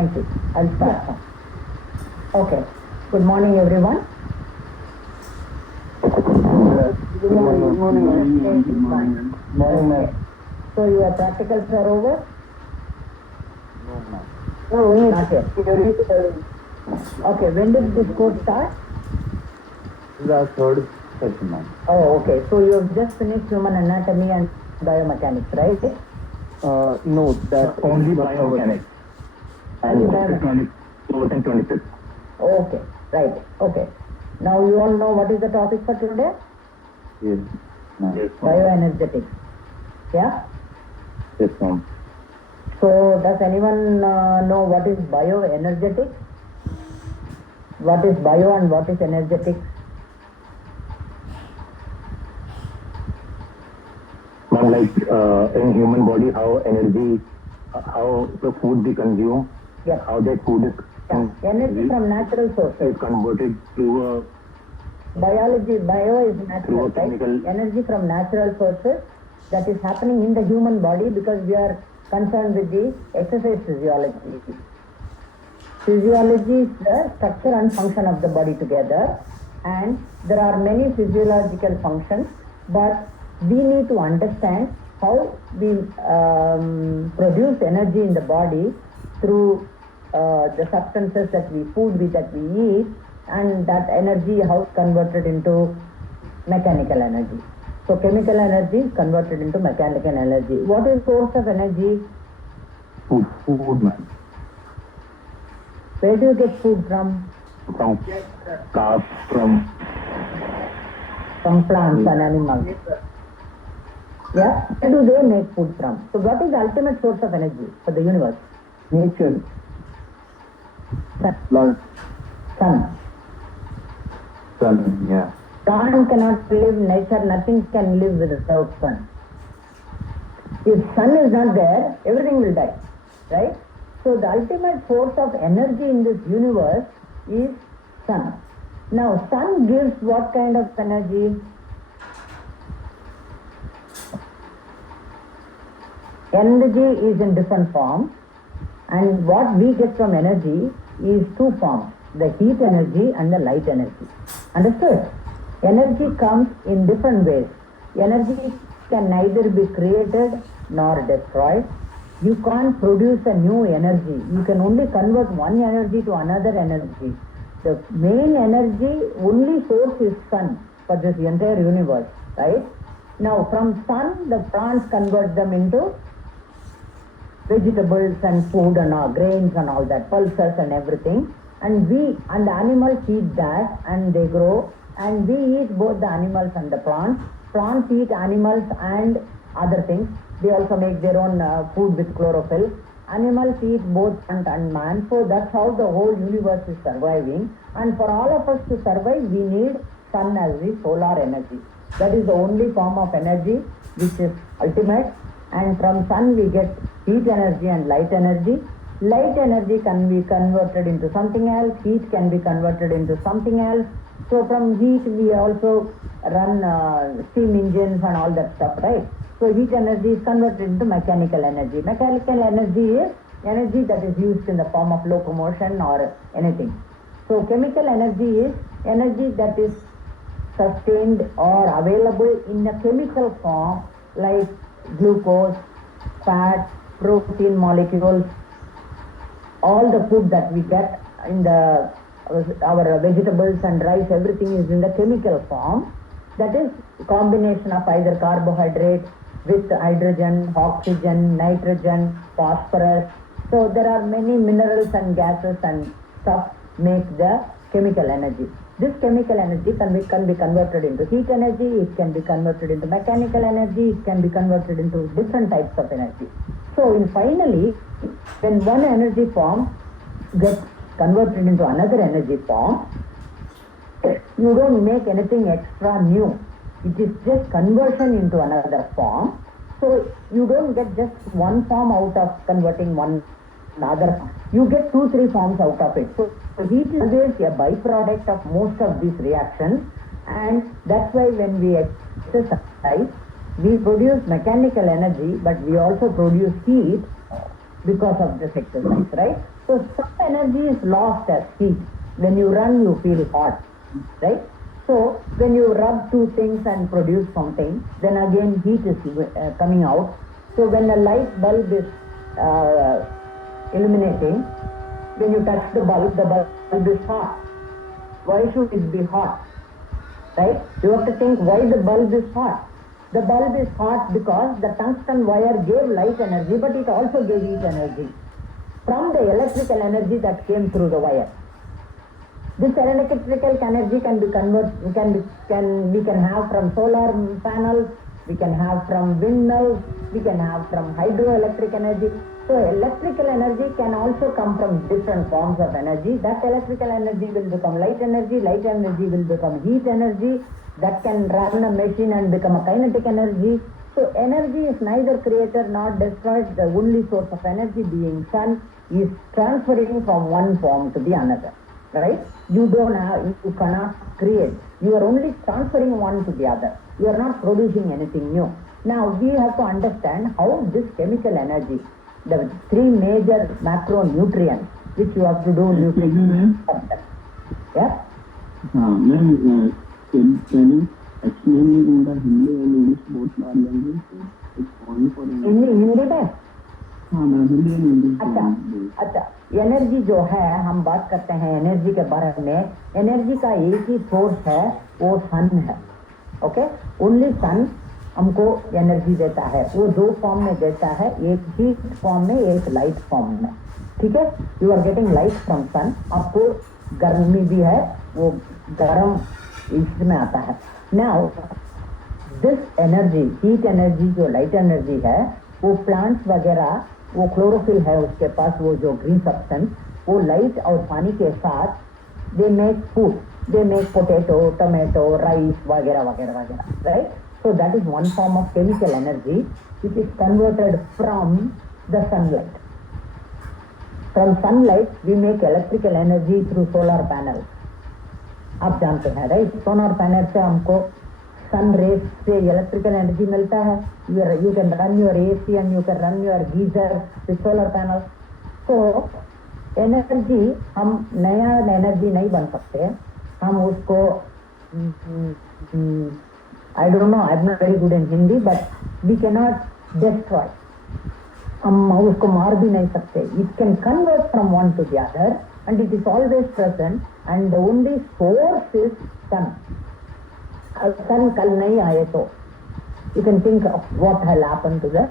Thank you. I'll start now. Okay. Good morning, everyone. Good morning. Okay. So your practicals are over? No, Not yet. Okay. When did this course start? The third session, ma'am. Oh, okay. So you have just finished human anatomy and biomechanics, right? No, that's Only biomechanics. Only And biomechanics. 4th and 25th. Okay. Right. Okay. Now you all know what is the topic for today? Yes, ma'am. Yes. Bioenergetics. Yeah? Yes, ma'am. So does anyone know what is bioenergetics? What is bio and what is energetics? Ma'am, like in human body, how energy, how the food we consume, Yes. how that food is Energy from natural sources. converted to Biology, bio is Through natural, a right? chemical- Energy from natural sources that is happening in the human body because we are concerned with the exercise physiology. Physiology is the structure and function of the body together, and there are many physiological functions, but we need to understand how we produce energy in the body through the substances that we eat, and that energy how it's converted into mechanical energy. So chemical energy is converted into mechanical energy. What is source of energy? food, ma'am. Where do you get food from? From calf, from From plants and animals. Yeah? Where do they make food from? So what is the ultimate source of energy for the universe? Nature. Sun. Lord. Sun. Sun, yeah. Sun cannot live, nature, nothing can live without sun. If sun is not there, everything will die, right? So the ultimate source of energy in this universe is sun. Now sun gives what kind of energy? Energy is in different forms, and what we get from energy is two forms, the heat energy and the light energy. Understood? Energy comes in different ways. Energy can neither be created nor destroyed. You can't produce a new energy. You can only convert one energy to another energy. The main energy, only source is sun for this entire universe, right? Now from sun, the plants convert them into vegetables and food and all, grains and all that, pulses and everything. And the animals eat that and they grow, and we eat both the animals and the plants. Plants eat animals and other things. They also make their own food with chlorophyll. Animals eat both plant and man. So that's how the whole universe is surviving. And for all of us to survive, we need sun as the solar energy. That is the only form of energy which is ultimate. And from sun we get heat energy and light energy. Light energy can be converted into something else. Heat can be converted into something else. So from heat we also run steam engines and all that stuff, right? So heat energy is converted into mechanical energy. Mechanical energy is energy that is used in the form of locomotion or anything. So chemical energy is energy that is sustained or available in a chemical form like glucose, fat, protein molecules. All the food that we get in our vegetables and rice, everything is in the chemical form. That is combination of either carbohydrate with hydrogen, oxygen, nitrogen, phosphorus. So there are many minerals and gases and stuff make the chemical energy. This chemical energy can be converted into heat energy, it can be converted into mechanical energy, it can be converted into different types of energy. So finally, when one energy form gets converted into another energy form, you don't make anything extra new. It is just conversion into another form. So you don't get just one form out of converting one another form. You get 2-3 forms out of it. So heat is always a byproduct of most of these reactions, and that's why when we exercise, we produce mechanical energy, but we also produce heat because of this exercise, right? So some energy is lost as heat. When you run, you feel hot, right? So when you rub two things and produce something, then again heat is coming out. So when a light bulb is illuminating, when you touch the bulb is hot. Why should it be hot? Right? You have to think why the bulb is hot. The bulb is hot because the tungsten wire gave light energy, but it also gave heat energy from the electrical energy that came through the wire. This electrical energy can be converted. We can have from solar panels. We can have from windmills. We can have from hydroelectric energy. So electrical energy can also come from different forms of energy. That electrical energy will become light energy. Light energy will become heat energy. That can run a machine and become a kinetic energy. So energy is neither created nor destroyed. The only source of energy, being sun, is transferring from one form to the another. Right? You cannot create. You are only transferring one to the other. You are not producing anything new. Now we have to understand how this chemical energy, the three major macronutrients which you have to do nutrition. Yeah? Ma'am, can you explain me in the Hindi and English both languages? It's only for English. Hindi में? हाँ ma'am, Hindi and English. अच्छा, energy जो है, हम बात करते हैं energy के बारे में. एनर्जी का एक ही सोर्स है, वो सन है. ओके, ओनली सन हमको एनर्जी देता है. वो दो फॉर्म में देता है, एक हीट फॉर्म में, एक लाइट फॉर्म में. ठीक है, you are getting light from sun. आपको गर्मी भी है, वो गर्म इसमें आता है. Now this energy, heat energy जो लाइट एनर्जी है, वो प्लांट्स वगैरह, वो क्लोरोफिल है उसके पास, वो जो ग्रीन सब्सटेंस, वो लाइट और पानी के साथ they make food. They make potato, tomato, rice वगैरह वगैरह वगैरह. Right? So that is one form of chemical energy which is converted from the sunlight. From sunlight we make electrical energy through solar panels. आप जानते हैं, right? Solar panel से हमको sun rays से electrical energy मिलता है. You can run your AC and you can run your geyser with solar panels. So energy, हम नया एनर्जी नहीं बन सकते. हम उसको I don't know, I'm not very good in Hindi, but we cannot destroy. हम उसको मार भी नहीं सकते. It can convert from one to the other and it is always present and the only source is sun. Sun कल नहीं आए तो you can think of what will happen to that.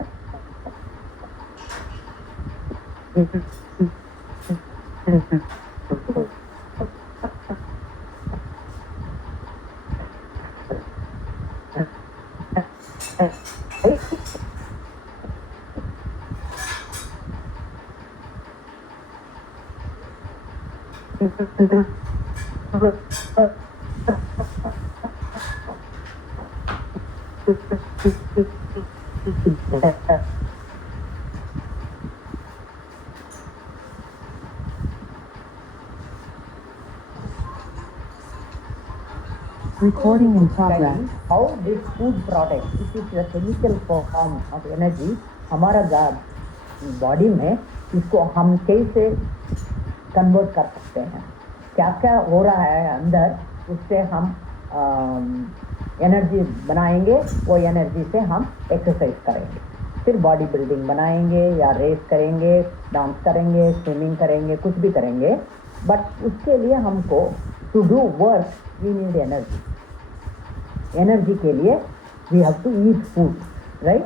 Recording in progress. How this food product, which is a chemical form of energy, हमारा body में इसको हम कैसे convert कर सकते हैं, क्या क्या हो रहा है अंदर, उससे हम एनर्जी बनाएंगे. वो एनर्जी से हम एक्सरसाइज करेंगे, फिर बॉडी बिल्डिंग बनाएंगे या रेस करेंगे, डांस करेंगे, स्विमिंग करेंगे, कुछ भी करेंगे. बट उसके लिए हमको to do work we need energy. Energy के लिए we have to eat food, right?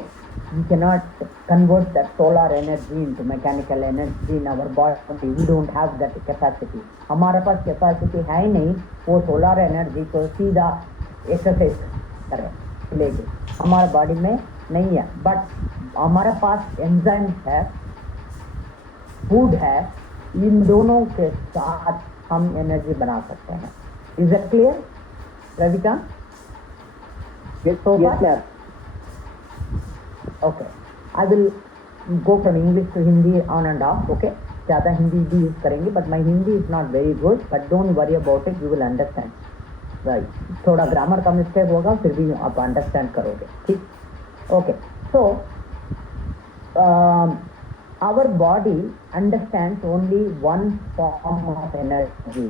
We cannot convert that solar energy into mechanical energy in our body. We don't have that capacity. हमारे पास capacity है ही नहीं वो solar energy को सीधा exercise करें लेके, हमारे बॉडी में नहीं है. बट हमारे पास एंजाइम्स है, फूड है, इन दोनों के साथ हम एनर्जी बना सकते हैं. Is it clear Ravika? Okay, I will go from English to Hindi on and off. Okay, ज़्यादा हिंदी भी यूज करेंगे, but my Hindi is not very good. But don't worry about it, you will understand. Right? थोड़ा grammar का mistake होगा, फिर भी आप understand करोगे. ठीक? Okay, so our body understands only one form of energy.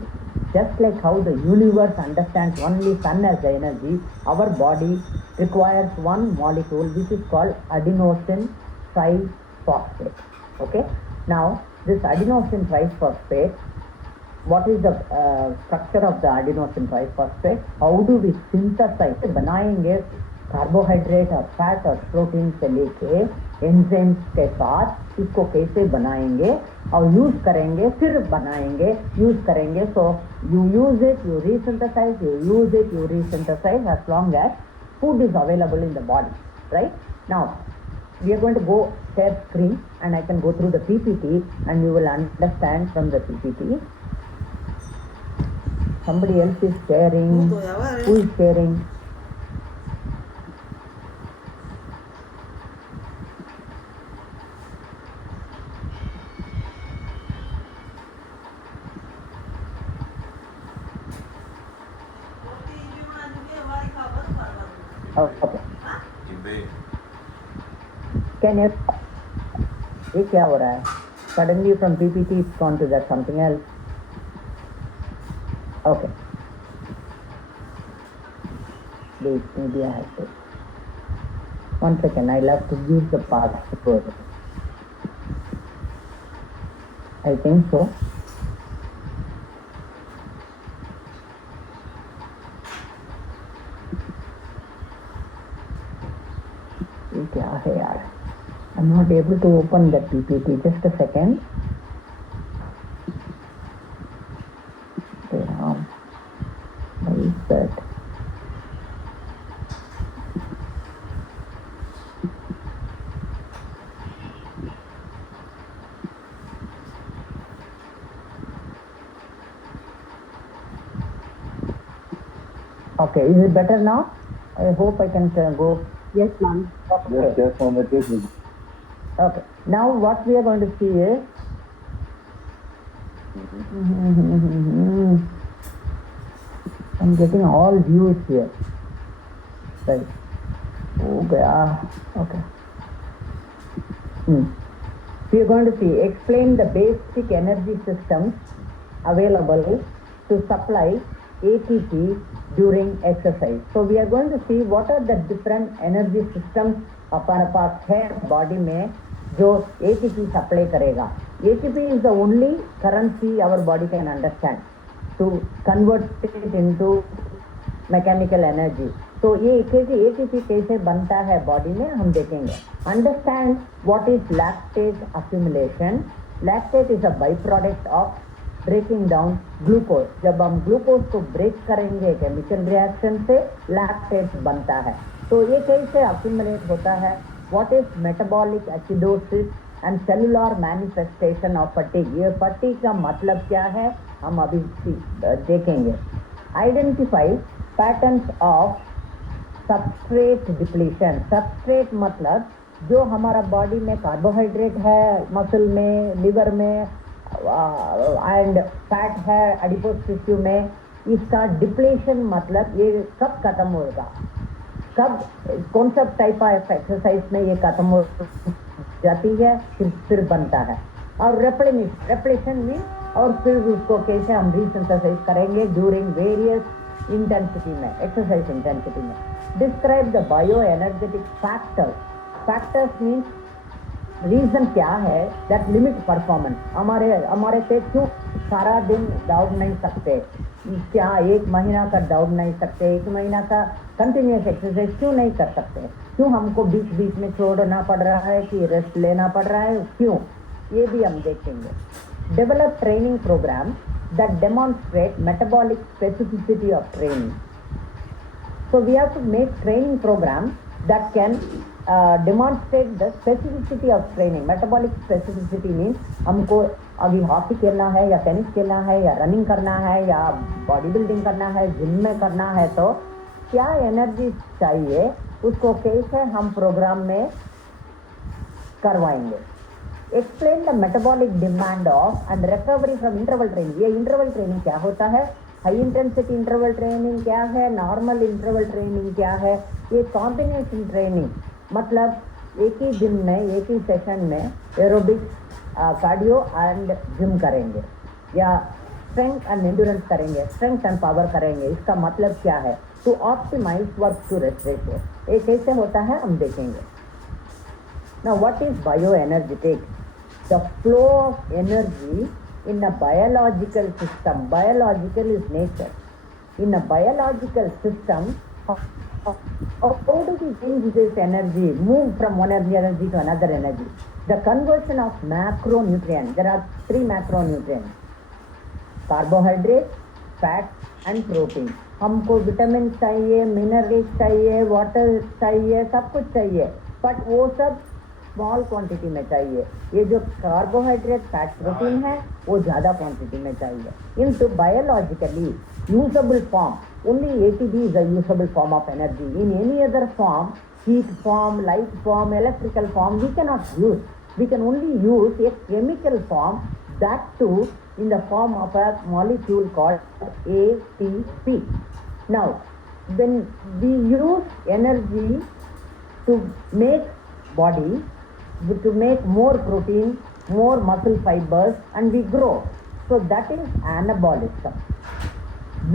Just like how the universe understands only sun as energy, our body requires one molecule which is called adenosine triphosphate. Okay. Now this adenosine triphosphate, what is the structure of the adenosine triphosphate? How do we synthesize? बनाएंगे carbohydrate और fat और protein से लेके enzymes के साथ इसको कैसे बनाएंगे और यूज करेंगे, फिर बनाएंगे, यूज करेंगे. So you use it, you resynthesize, you use it, you resynthesize as long as food is available in the body, right? Now we are going to go share screen and I can go through the PPT and you will understand from the PPT. Somebody else is sharing. Who is sharing? Oh, okay. Can you? ये क्या हो रहा है? Suddenly from PPT it's gone to that something else. Okay. Wait, maybe I have to. 1 second, I'll have to use the password. I think so. ये क्या है यार? I'm not able to open that PPT. Just a second. Damn. What is that? Okay, is it better now? I hope I can go. Yes, ma'am. Okay. Just on the table. Okay. Now what we are going to see is I'm getting all views here. Right. Okay. Okay. We are going to see explain the basic energy systems available to supply ATP during exercise. So we are going to see what are the different energy systems अपने पास है body में जो ATP supply करेगा. ATP is the only currency our body can understand to convert it into mechanical energy. तो ये ATP कैसे बनता है बॉडी में हम देखेंगे. Understand what is lactate accumulation. Lactate is a byproduct of breaking down glucose. जब हम ग्लूकोज को ब्रेक करेंगे केमिकल रिएक्शन से लैक्टेट बनता है. तो ये कैसे accumulate होता है? What is metabolic acidosis and cellular manifestation of fatigue? ये fatigue का मतलब क्या है हम अभी देखेंगे. Identify patterns of substrate depletion. Substrate मतलब जो हमारा बॉडी में कार्बोहाइड्रेट है, मसल में, लिवर में एंड फैट है एडिपोज टिश्यू में, इसका डिप्लेशन मतलब ये कब खत्म होगा, कब कौन सा टाइप ऑफ एक्सरसाइज में ये खत्म हो जाती है, फिर बनता है. और रेप्लेशन में और फिर उसको कैसे हम रीसिंथेसाइज करेंगे ड्यूरिंग वेरियस इंटेंसिटी में, एक्सरसाइज इंटेंसिटी में. Describe the bio energetic factors. Factors means reason क्या है दैट लिमिट परफॉर्मेंस. हमारे से क्यों सारा दिन दौड़ नहीं सकते, क्या एक महीना का दौड़ नहीं सकते, एक महीना का कंटिन्यूस एक्सरसाइज क्यों नहीं कर सकते, क्यों हमको बीच बीच में छोड़ना पड़ रहा है कि रेस्ट लेना पड़ रहा है, क्यों, ये भी हम देखेंगे. Develop training program that demonstrate metabolic specificity of training. So we have to make training program that can demonstrate the specificity of training. Metabolic specificity means हमको अभी हॉकी खेलना है या टेनिस खेलना है या रनिंग करना है या बॉडी बिल्डिंग करना है, जिम में करना है, तो क्या एनर्जी चाहिए, उसको कैसे हम प्रोग्राम में करवाएंगे. Explain the metabolic demand of and recovery from interval training. ये इंटरवल ट्रेनिंग क्या होता है, हाई इंटेंसिटी इंटरवल ट्रेनिंग क्या है, नॉर्मल इंटरवल ट्रेनिंग क्या है, ये कॉम्बिनेशन ट्रेनिंग मतलब एक ही दिन में एक ही सेशन में एरोबिक्स कार्डियो एंड जिम करेंगे या स्ट्रेंथ एंड एंड्योरेंस करेंगे, स्ट्रेंथ एंड पावर करेंगे, इसका मतलब क्या है? To optimize work to rest ratio. ये कैसे होता है हम देखेंगे। Now what is bio energetic? The flow of energy in a biological system. Biological is nature. In a biological system, how do we change this energy, move from one energy to another energy? The conversion of macronutrients. There are 3 macronutrients: carbohydrate, fat and protein. हमको vitamin चाहिए, minerals चाहिए, water चाहिए, सब कुछ चाहिए, but वो सब small quantity में चाहिए। ये जो कार्बोहाइड्रेट, फैट, प्रोटीन है वो ज़्यादा क्वांटिटी में चाहिए। Into biologically usable form, only ATP is a usable form of energy. In any other form, heat form, light form, electrical form, we cannot use. We can only use a chemical form, that too in the form of a molecule called ATP. Now, when we use energy to make body, to make more protein, more muscle fibers, and we grow. So that is anabolism.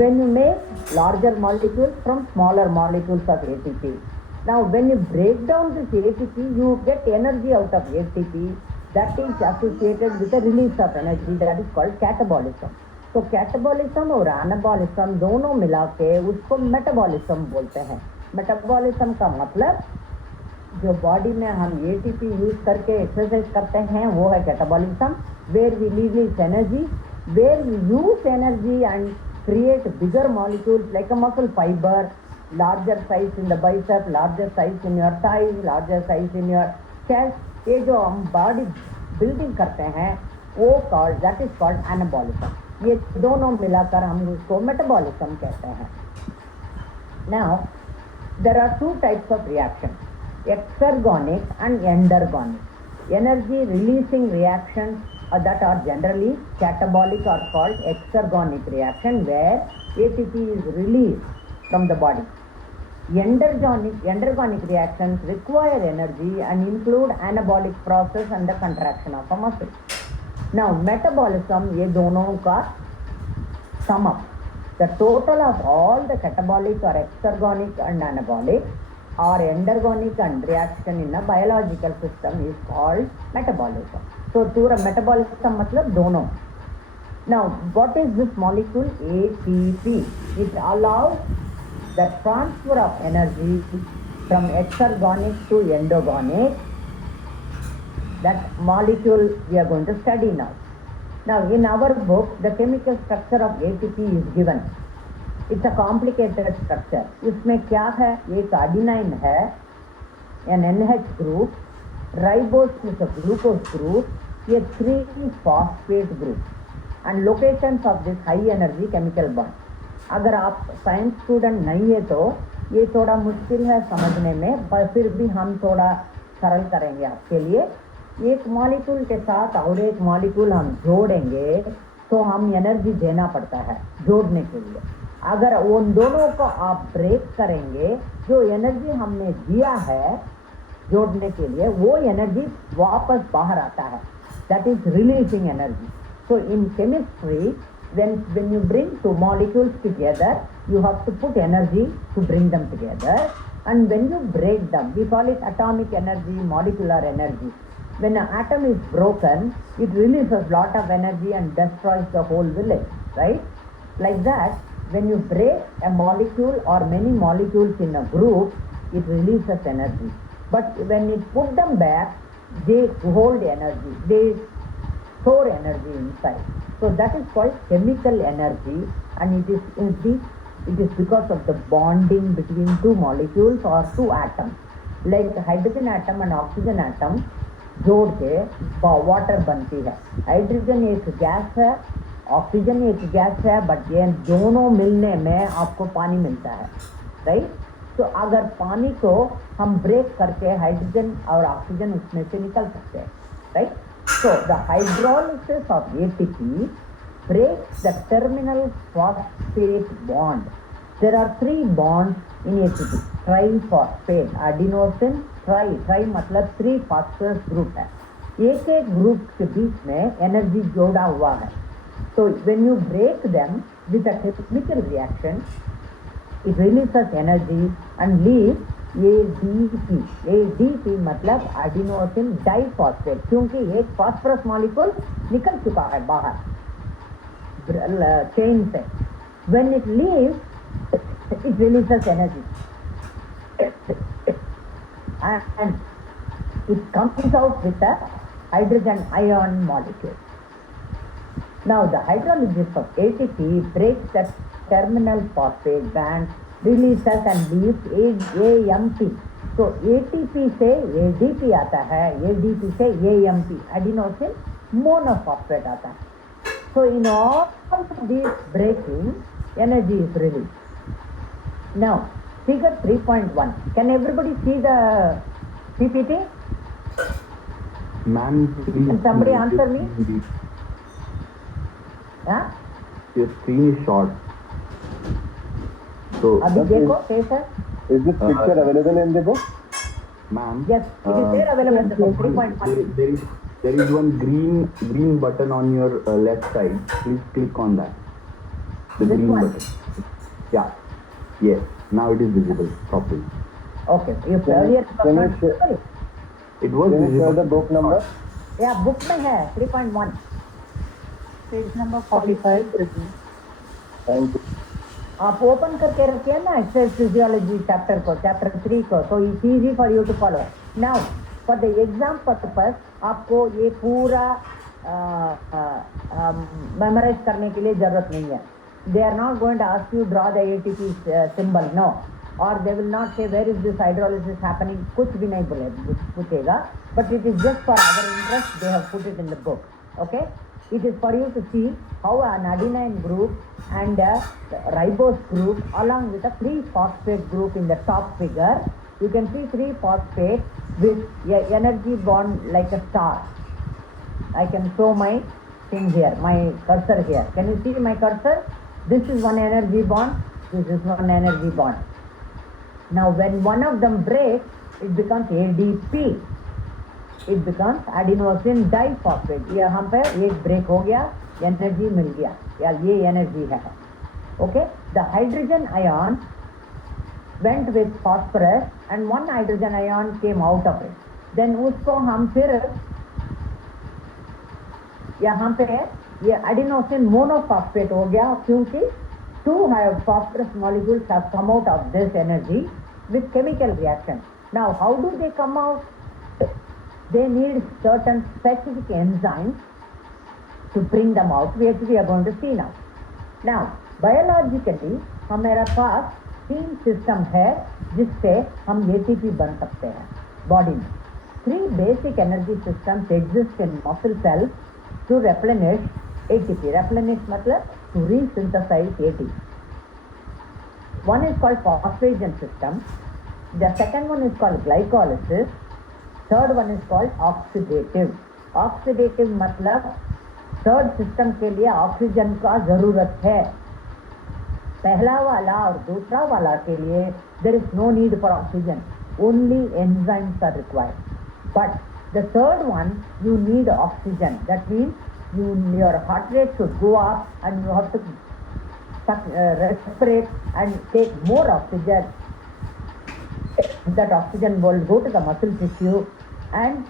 When you make larger molecules from smaller molecules of ATP. Now when you break down this ATP, you get energy out of ATP that is associated with the release of energy, that is called catabolism. So catabolism और anabolism दोनों मिला के उसको metabolism बोलते हैं। Metabolism का मतलब जो बॉडी में हम ATP यूज करके एक्सरसाइज करते हैं वो है catabolism, where we release energy, where we use energy and create bigger molecules like a muscle fibre, larger size in the bicep, larger size in your thighs, larger size in your chest. ये जो हम body building करते हैं वो called, that is called anabolism. ये दोनों मिलाकर हम उसको मेटाबॉलिज्म कहते हैं। Now there are 2 types of reaction, exergonic and endergonic. Energy releasing reactions that are generally catabolic are called exergonic reaction, where ATP is released from the body. Endergonic reactions require energy and include anabolic process and the contraction of a muscle. Now metabolism, ये दोनों का sum up, the total of all the catabolic or exergonic and anabolic or endergonic and reaction in a biological system is called metabolism. So पूरा metabolism मतलब दोनों। Now what is this molecule ATP? It allows the transfer of energy from exergonic to endogonic. That molecule we are going to study now. Now in our book the chemical structure of ATP is given. It's a complicated structure. इसमें क्या है? एक adenine है, an NH group, ribose is a glucose group, ये 3 phosphate group, and locations of this high energy chemical bond. अगर आप science student नहीं है तो ये थोड़ा मुश्किल है समझने में, पर फिर भी हम थोड़ा सरल करेंगे आपके लिए। एक मॉलिक्यूल के साथ और एक मॉलिक्यूल हम जोड़ेंगे तो हम एनर्जी देना पड़ता है जोड़ने के लिए। अगर उन दोनों को आप ब्रेक करेंगे, जो एनर्जी हमने दिया है जोड़ने के लिए वो एनर्जी वापस बाहर आता है, that is releasing energy. So in chemistry when you bring 2 molecules together, you have to put energy to bring them together, and when you break them, we call it atomic energy, molecular energy. When an atom is broken, it releases lot of energy and destroys the whole village, right? Like that, when you break a molecule or many molecules in a group, it releases energy, but when you put them back, they hold energy, they store energy inside. So that is called chemical energy, and it is because of the bonding between 2 molecules or 2 atoms, like hydrogen atom and oxygen atom जोड़ के water बनती है। Hydrogen एक gas है, oxygen एक gas है, but ये दोनों मिलने में आपको पानी मिलता है, राइट? तो अगर पानी को हम ब्रेक करके हाइड्रोजन और ऑक्सीजन उसमें से निकल सकते हैं, right? So the hydrolysis of ATP breaks the terminal phosphate bond. There are 3 bonds in ATP. Triphosphate, adenosine, tri मतलब 3 phosphorus group है, एक एक ग्रुप के बीच में एनर्जी जोड़ा हुआ है. So when you break them with a chemical reaction, it releases energy and leaves ADP. ADP मतलब adenosine diphosphate, क्योंकि एक phosphorus molecule निकल चुका है बाहर chain से. When it leaves, it releases energy and it comes out with a hydrogen ion molecule. Now the hydrolysis of ATP breaks the terminal phosphate band, releases and leaves AMP. So ATP से ADP आता है, ADP से AMP, adenosine monophosphate आता है. So in all of these breaking, energy is released. Now figure 3.1. Can everybody see the PPT? Ma'am, Can somebody answer me? हाँ? Your screen is short. So, अभी देखो कैसा? is this picture available in the book? Ma'am. Yes, it is there available in the book. 3.1. There is one green button on your left side. Please click on that. The This green one? button. Yeah. Yes. Now it is visible properly. Okay. If earlier it was not visible. It was visible. the book number? Yeah, book में है 3.1. Page number 45 Thank you. आप open करके रखिए ना exercise physiology chapter को, chapter 3 को, तो it's easy for you to follow. Now for the exam purpose आपको ये पूरा मेमोराइज करने के लिए जरूरत नहीं है. They are not going to ask you draw the ATP symbol, no, और they will not say where is this hydrolysis happening, कुछ भी नहीं पूछेगा. But it is just for our interest, they have put it in the book. Okay, it is for you to see how an adenine group and a ribose group along with a 3-phosphate group in the top figure. You can see 3-phosphate with a energy bond like a star. I can show my thing here, my cursor here. Can you see my cursor? This is one energy bond, this is one energy bond. Now when one of them breaks, it becomes ADP. It becomes adenosine diphosphate. यहाँ पे एक break हो गया, energy मिल गया, या ये energy है. Okay, the hydrogen ion went with phosphorus and one hydrogen ion came out of it. Then उसको हम फिर यहाँ पे ये adenosine monophosphate हो गया, क्योंकि 2 phosphorus molecules have come out of this energy with chemical reaction. Now how do they come out? They need certain specific enzymes to bring them out, which we are going to see now. Now, biologically, हमारे पास 3 system है जिससे हम ATP बन सकते हैं body में. 3 basic energy systems exist in muscle cells to replenish ATP. Replenish मतलब to resynthesize ATP. One is called phosphagen system. The second one is called glycolysis. Third one is called oxidative. Oxidative मतलब third system के लिए oxygen का जरूरत है. पहला वाला और दूसरा वाला के लिए there is no need for oxygen, only enzymes are required. But the third one you need oxygen. That means your heart rate should go up and you have to respirate and take more oxygen. That oxygen will go to the muscle tissue and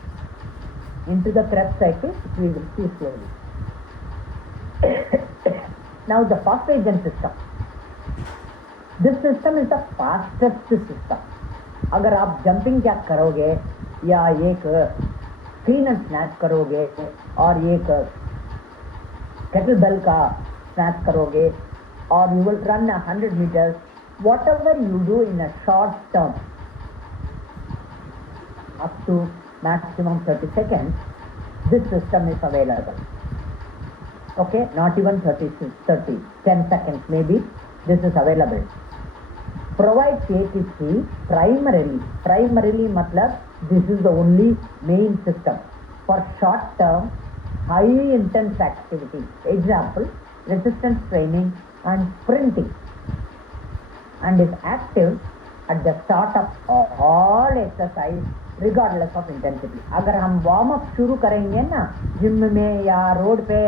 into the Krebs cycle, which we will see slowly. Now the phosphagen system. This system is the fastest system. अगर आप jumping jack करोगे या एक clean and snatch करोगे और एक kettlebell का snatch करोगे और you will run 100 meters, whatever you do in a short term, up to maximum 30 seconds, this system is available. Okay, not even 30, 10 seconds maybe, this is available. Provides ATP primarily matlab this is the only main system for short term high intense activity. Example, resistance training and sprinting, and is active at the start of all exercise regardless of intensity. अगर हम warm up शुरू करेंगे ना gym में या road पे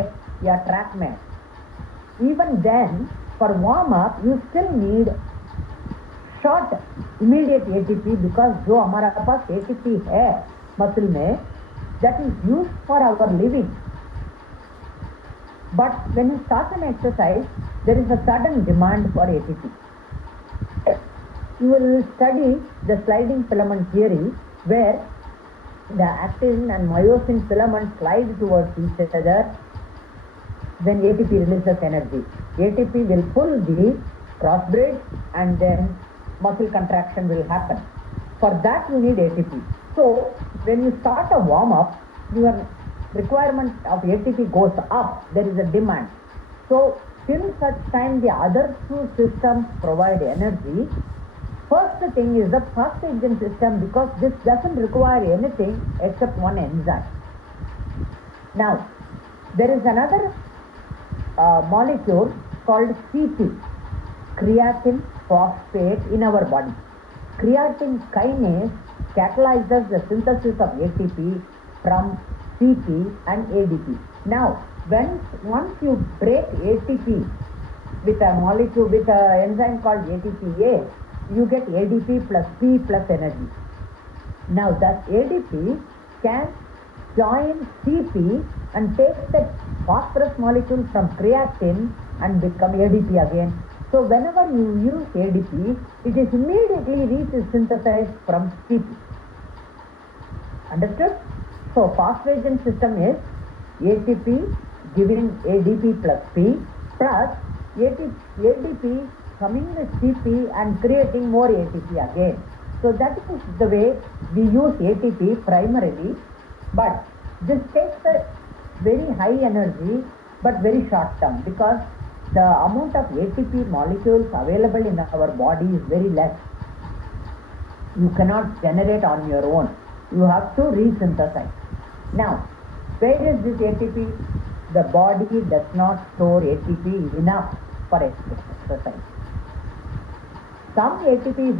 या track में, even then for warm up you still need short immediate ATP because जो हमारा पास ATP है मसल में, that is used for our living. But when you start an exercise, there is a sudden demand for ATP. You will study the sliding filament theory where the actin and myosin filaments slide towards each other when ATP releases energy. ATP will pull the cross bridge and then muscle contraction will happen. For that you need ATP. So when you start a warm up, your requirement of ATP goes up, there is a demand. So till such time the other two systems provide energy, first thing is the phosphagen system, because this doesn't require anything except one enzyme. Now there is another molecule called CP, creatine phosphate, in our body. Creatine kinase catalyzes the synthesis of ATP from CP and ADP. Now, once you break ATP with a molecule, with an enzyme called ATPase, you get ADP plus P plus energy. Now, that ADP can join CP and take the phosphorus molecule from creatine and become ADP again. So, whenever you use ADP, it is immediately resynthesized from CP. Understood? So, phosphagen system is ATP giving ADP plus P plus ADP coming with CP and creating more ATP again. So, that is the way we use ATP primarily, but this takes a very high energy but very short term, because the amount of ATP molecules available in our body is very less. You cannot generate on your own. You have to resynthesize. Now, where is this ATP? The body does not store ATP enough for exercise. Some ATP is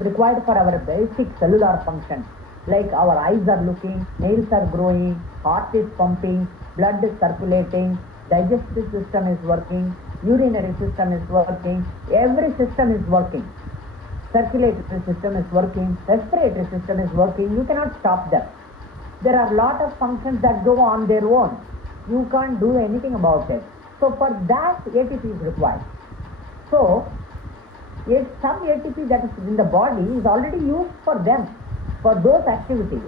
required for our basic cellular functions, like our eyes are looking, nails are growing, heart is pumping, blood is circulating, digestive system is working, urinary system is working, every system is working. Circulatory system is working, respiratory system is working, you cannot stop them. There are a lot of functions that go on their own. You can't do anything about it. So for that ATP is required. So some ATP that is in the body is already used for them, for those activities.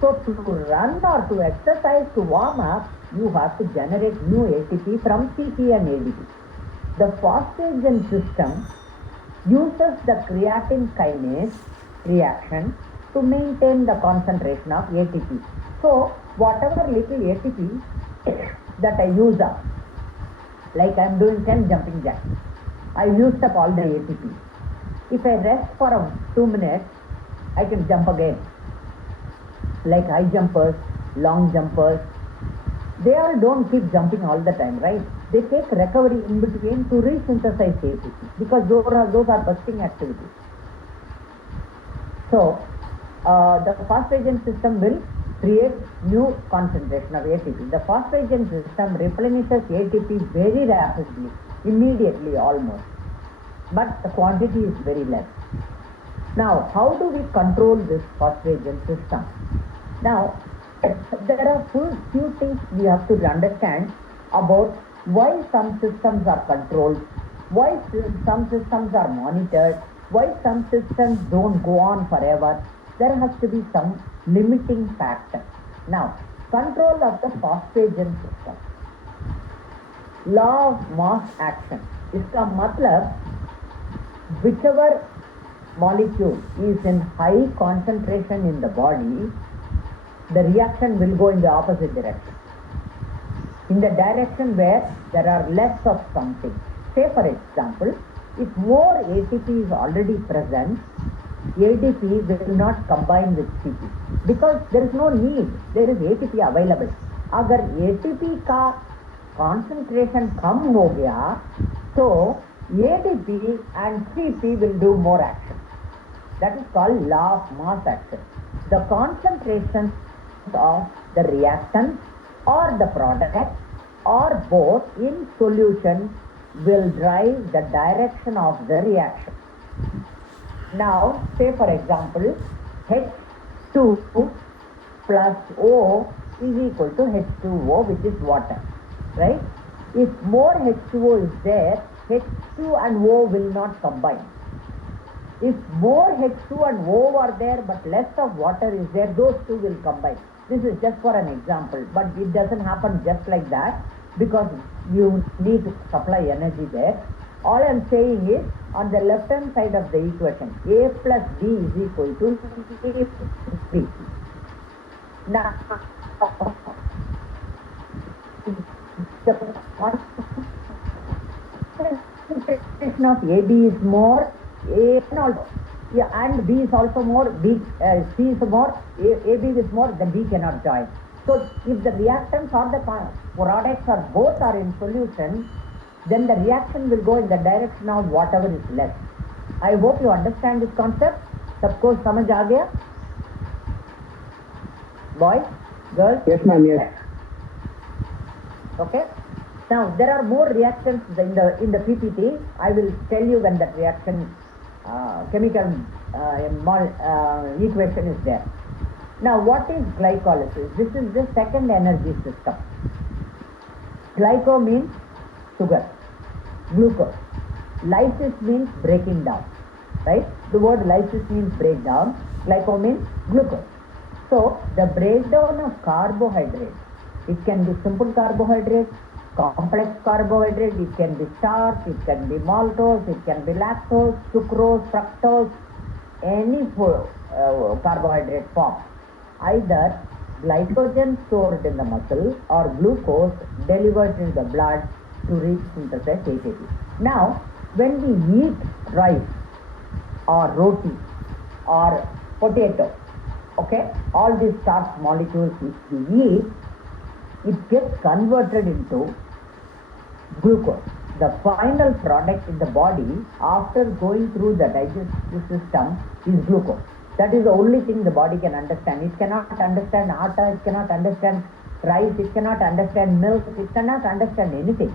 So to run or to exercise, to warm up, you have to generate new ATP from CP and ADP. The phosphagen system uses the creatine kinase reaction to maintain the concentration of ATP. So whatever little ATP that I use up, like I am doing 10 jumping jacks, I used up all the ATP. If I rest for 2 minutes, I can jump again. Like high jumpers, long jumpers, they all don't keep jumping all the time, right? They take recovery in between to resynthesize ATP, because those are bursting activities. So the phosphagen system will create new concentration of ATP. The phosphagen system replenishes ATP very rapidly, immediately almost, but the quantity is very less. Now, how do we control this phosphagen system? Now, there are few things we have to understand about why some systems are controlled, why some systems are monitored, why some systems don't go on forever. There has to be some limiting factor. Now, control of the phosphagen system. Law of mass action. इसका मतलब whichever molecule is in high concentration in the body, the reaction will go in the opposite direction, in the direction where there are less of something. Say for example, if more ATP is already present, ADP will not combine with CP because there is no need, there is ATP available. अगर ATP का concentration कम हो गया, तो ADP and CP will do more action. That is called law of mass action. The concentration of the reactant or the product or both in solution will drive the direction of the reaction. Now, say for example, H2 plus O is equal to H2O, which is water, right? If more H2O is there, H2 and O will not combine. If more H2 and O are there but less of water is there, those two will combine. This is just for an example, but it doesn't happen just like that because you need to supply energy there. All I'm saying is, on the left hand side of the equation, A plus B is equal to A plus B. Now, the concentration of AB is more, A and also, yeah, and B is also more, C is more, AB is more, then B cannot join. So if the reactants or the products or both are in solution, then the reaction will go in the direction of whatever is less. I hope you understand this concept. Sabko samajh aa gaya? Boys, girls? Yes, ma'am, yes. Okay. Now there are more reactions in the PPT. I will tell you when that reaction chemical equation is there. Now what is glycolysis? This is the second energy system. Glyco means sugar, glucose. Lysis means breaking down, right? The word lysis means breakdown. Glyco means glucose. So the breakdown of carbohydrates, it can be simple carbohydrate, complex carbohydrate, it can be starch, it can be maltose, it can be lactose, sucrose, fructose, any carbohydrate form. Either glycogen stored in the muscle or glucose delivered in the blood to reach synthesize ATP. Now, when we eat rice or roti or potato, okay, all these starch molecules which we eat, it gets converted into glucose. The final product in the body after going through the digestive system is glucose. That is the only thing the body can understand. It cannot understand atta, it cannot understand rice, it cannot understand milk, it cannot understand anything.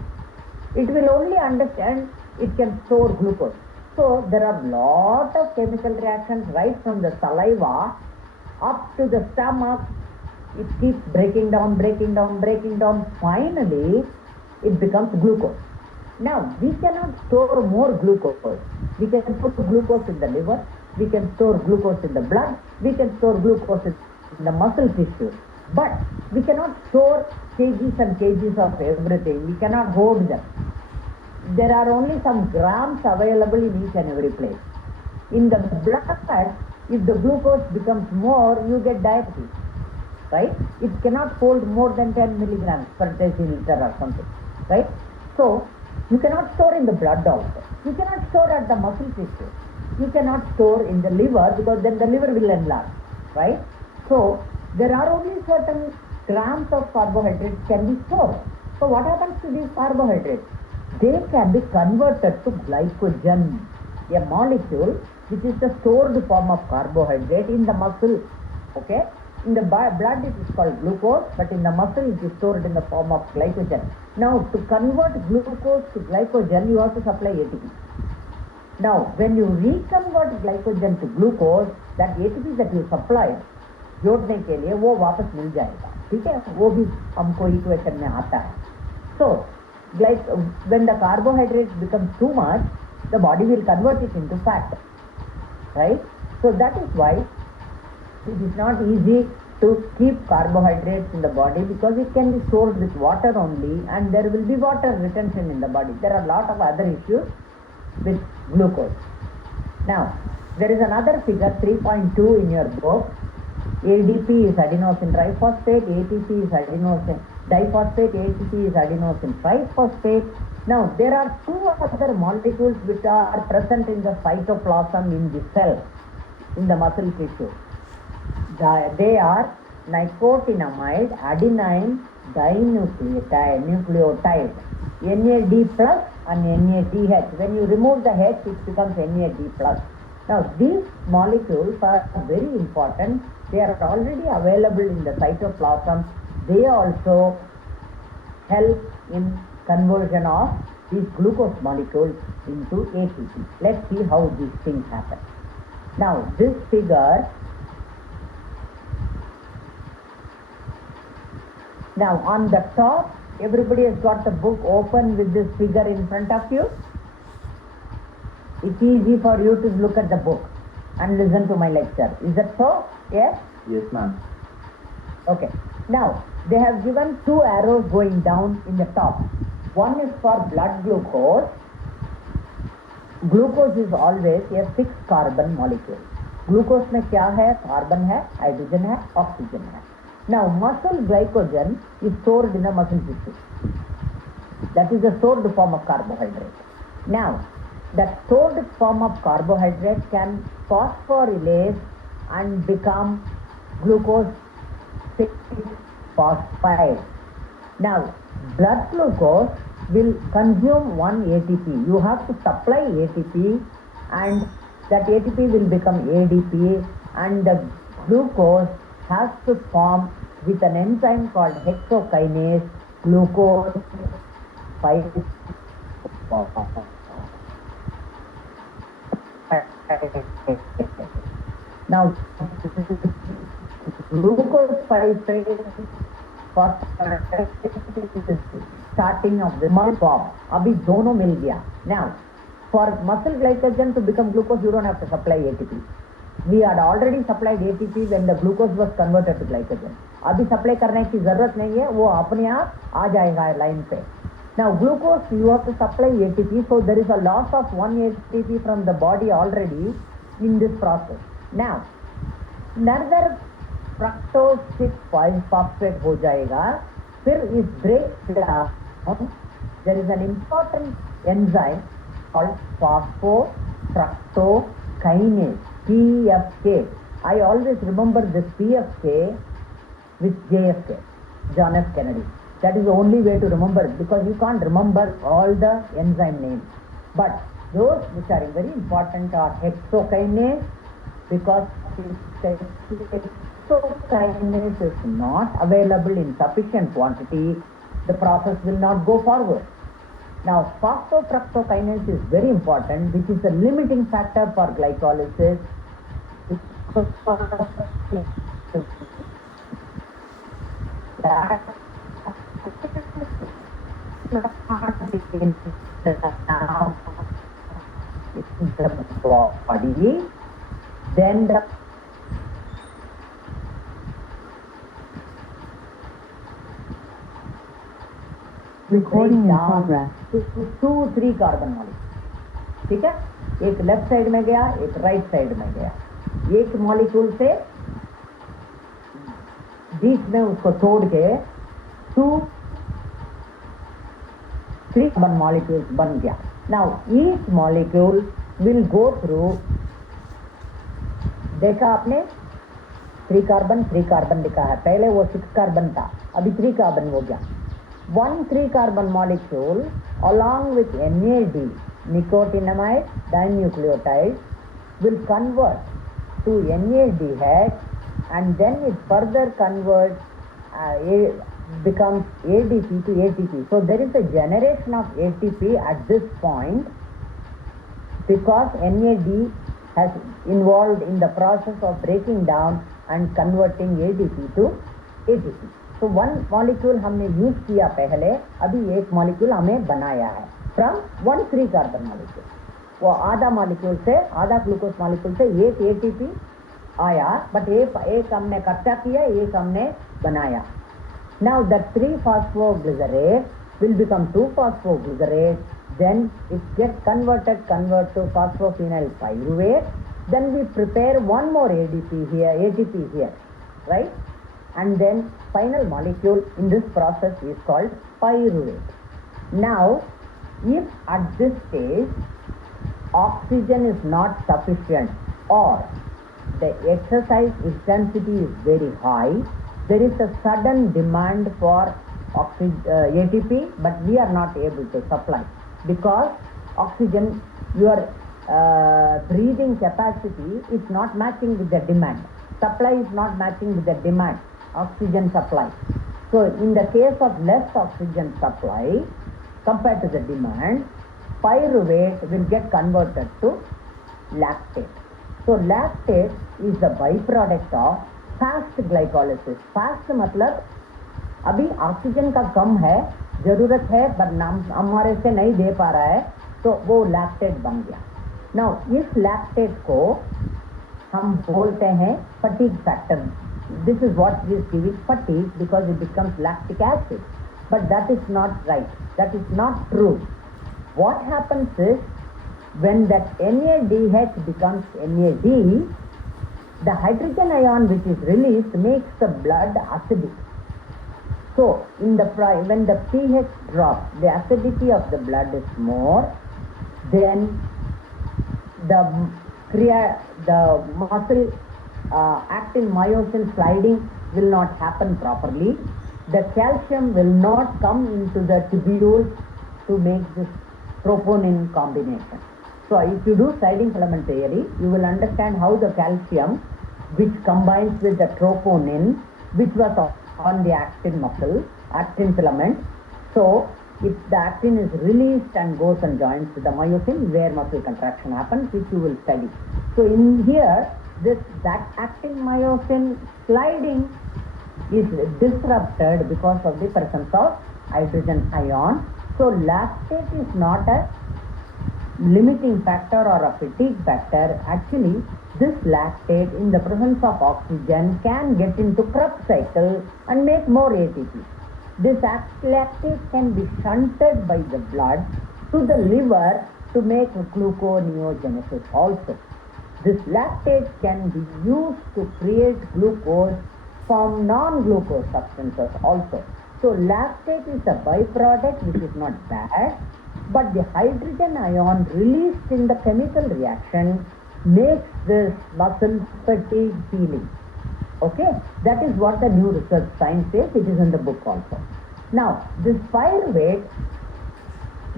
It will only understand it can store glucose. So there are lot of chemical reactions right from the saliva up to the stomach. It keeps breaking down. Finally, it becomes glucose. Now, we cannot store more glucose. We can put glucose in the liver. We can store glucose in the blood. We can store glucose in the muscle tissue. But we cannot store kgs and kgs of everything. We cannot hold them. There are only some grams available in each and every place. In the blood, if the glucose becomes more, you get diabetes. Right? It cannot hold more than 10 milligrams per deciliter or something. Right? So, you cannot store in the blood also. You cannot store at the muscle tissue. You cannot store in the liver because then the liver will enlarge. Right? So, there are only certain grams of carbohydrates can be stored. So, what happens to these carbohydrates? They can be converted to glycogen, a molecule which is the stored form of carbohydrate in the muscle. Okay? In the blood it is called glucose, but in the muscle it is stored in the form of glycogen. Now, to convert glucose to glycogen, you have to supply ATP. Now, when you reconvert glycogen to glucose, that ATP that you supplied, जोड़ने के लिए वो वापस मिल जाएगा, ठीक है? वो भी हमको इक्वेशन में आता है. So, like when the carbohydrates becomes too much, the body will convert it into fat, right? So that is why it is not easy to keep carbohydrates in the body because it can be stored with water only and there will be water retention in the body. There are a lot of other issues with glucose. Now, there is another figure 3.2 in your book. ADP is adenosine triphosphate, ATP is adenosine diphosphate, ATP is adenosine triphosphate. Now, there are two other molecules which are present in the cytoplasm in the cell, in the muscle tissue. They are nicotinamide adenine dinucleotide, NAD plus and NADH. When you remove the H, it becomes NAD plus. Now, these molecules are very important. They are already available in the cytoplasm. They also help in conversion of these glucose molecules into ATP. Let's see how these things happen. Now, this figure, now on the top, everybody has got the book open with this figure in front of you. It's easy for you to look at the book and listen to my lecture. Is that so? Yes? Yes, ma'am. Okay. Now, they have given two arrows going down in the top. One is for blood glucose. Glucose is always a 6-carbon molecule. Glucose में क्या है? Carbon है, hydrogen है, oxygen है. Now, muscle glycogen is stored in the muscle tissue. That is a stored form of carbohydrate. Now, that stored form of carbohydrate can phosphorylase and become glucose 6-phosphate. Now, blood glucose will consume one ATP. You have to supply ATP, and that ATP will become ADP, and the glucose has to form with an enzyme called hexokinase glucose 5. Now, glucose 5 starting of the muscle form. अभी दोनों मिल गया. Now, for muscle glycogen to become glucose, you don't have to supply ATP. We had already supplied ATP when the glucose was converted to glycogen. अभी supply करने की जरूरत नहीं है, वो अपने आप आ जाएगा line पे. Now, glucose, you have to supply ATP, so there is a loss of one ATP from the body already in this process. Now, another fructose 6-phosphate हो जाएगा, फिर इस breakdown, there is an important enzyme called phosphofructokinase, PFK. I always remember this PFK with JFK, John F. Kennedy. That is the only way to remember it, because you can't remember all the enzyme names. But those which are very important are hexokinase, because hexokinase is not available in sufficient quantity, the process will not go forward. Now, phosphofructokinase is very important, which is the limiting factor for glycolysis. The body, then the Recording in progress. 2-3 carbon molecule. ठीक है, एक left side में गया, एक right side में गया. एक molecule से बीच में उसको तोड़ के 2-3 कार्बन मॉलिक्यूल्स बन गया. Now each molecule will go through, देखा आपने 3 कार्बन लिखा है, पहले वो 6 कार्बन था, अभी 3 कार्बन हो गया. 1 3 carbon molecule along with NAD, nicotinamide dinucleotide, will convert to NADH, and then it further converts, becomes ADP to ATP. So there is a generation of ATP at this point, because NAD has involved in the process of breaking down and converting ADP to ATP. तो 1 molecule हमने use किया पहले, अभी एक molecule हमें बनाया है from 1 3 carbon molecule. वो आधा मॉलिक्यूल से, आधा ग्लूकोज मॉलिक्यूल से एक एटीपी आया, बट एक हमने कच्चा किया, एक हमने बनाया. Now that 3 phosphoglycerate will become 2 phosphoglycerate, then it gets convert to phosphophenyl pyruvate, then we prepare one more ATP here, right? And then final molecule in this process is called pyruvate. Now, if at this stage oxygen is not sufficient, or the exercise intensity is very high, there is a sudden demand for ATP, but we are not able to supply, because oxygen, your breathing capacity is not matching with the demand. Supply is not matching with the demand, oxygen supply. So in the case of less oxygen supply compared to the demand, pyruvate will get converted to lactate. So lactate is the byproduct of fast glycolysis. Fast मतलब अभी oxygen का कम है, जरूरत है पर हमारे से नहीं दे पा रहा है, तो वो लैक्टेट बन गया. नाउ इस लैक्टेट को हम बोलते हैं fatigue factor. This is what is giving fatigue because it becomes lactic acid, but that is not right, that is not true. What happens is when that NADH becomes NAD, the hydrogen ion which is released makes the blood acidic. So in the when the pH drops, the acidity of the blood is more, then the muscle actin myosin sliding will not happen properly. The calcium will not come into the tubules to make this troponin combination. So if you do sliding filament theory, you will understand how the calcium which combines with the troponin which was on the actin muscle, actin filament. So if the actin is released and goes and joins with the myosin where muscle contraction happens, which you will study. So in here, that actin myosin sliding is disrupted because of the presence of hydrogen ion. So lactate is not a limiting factor or a fatigue factor. Actually, this lactate in the presence of oxygen can get into Krebs cycle and make more ATP. This lactate can be shunted by the blood to the liver to make gluconeogenesis also. This lactate can be used to create glucose from non-glucose substances also. So lactate is a byproduct which is not bad, but the hydrogen ion released in the chemical reaction makes this muscle fatigue feeling. Okay, that is what the new research science says. It is in the book also. Now this pyruvate,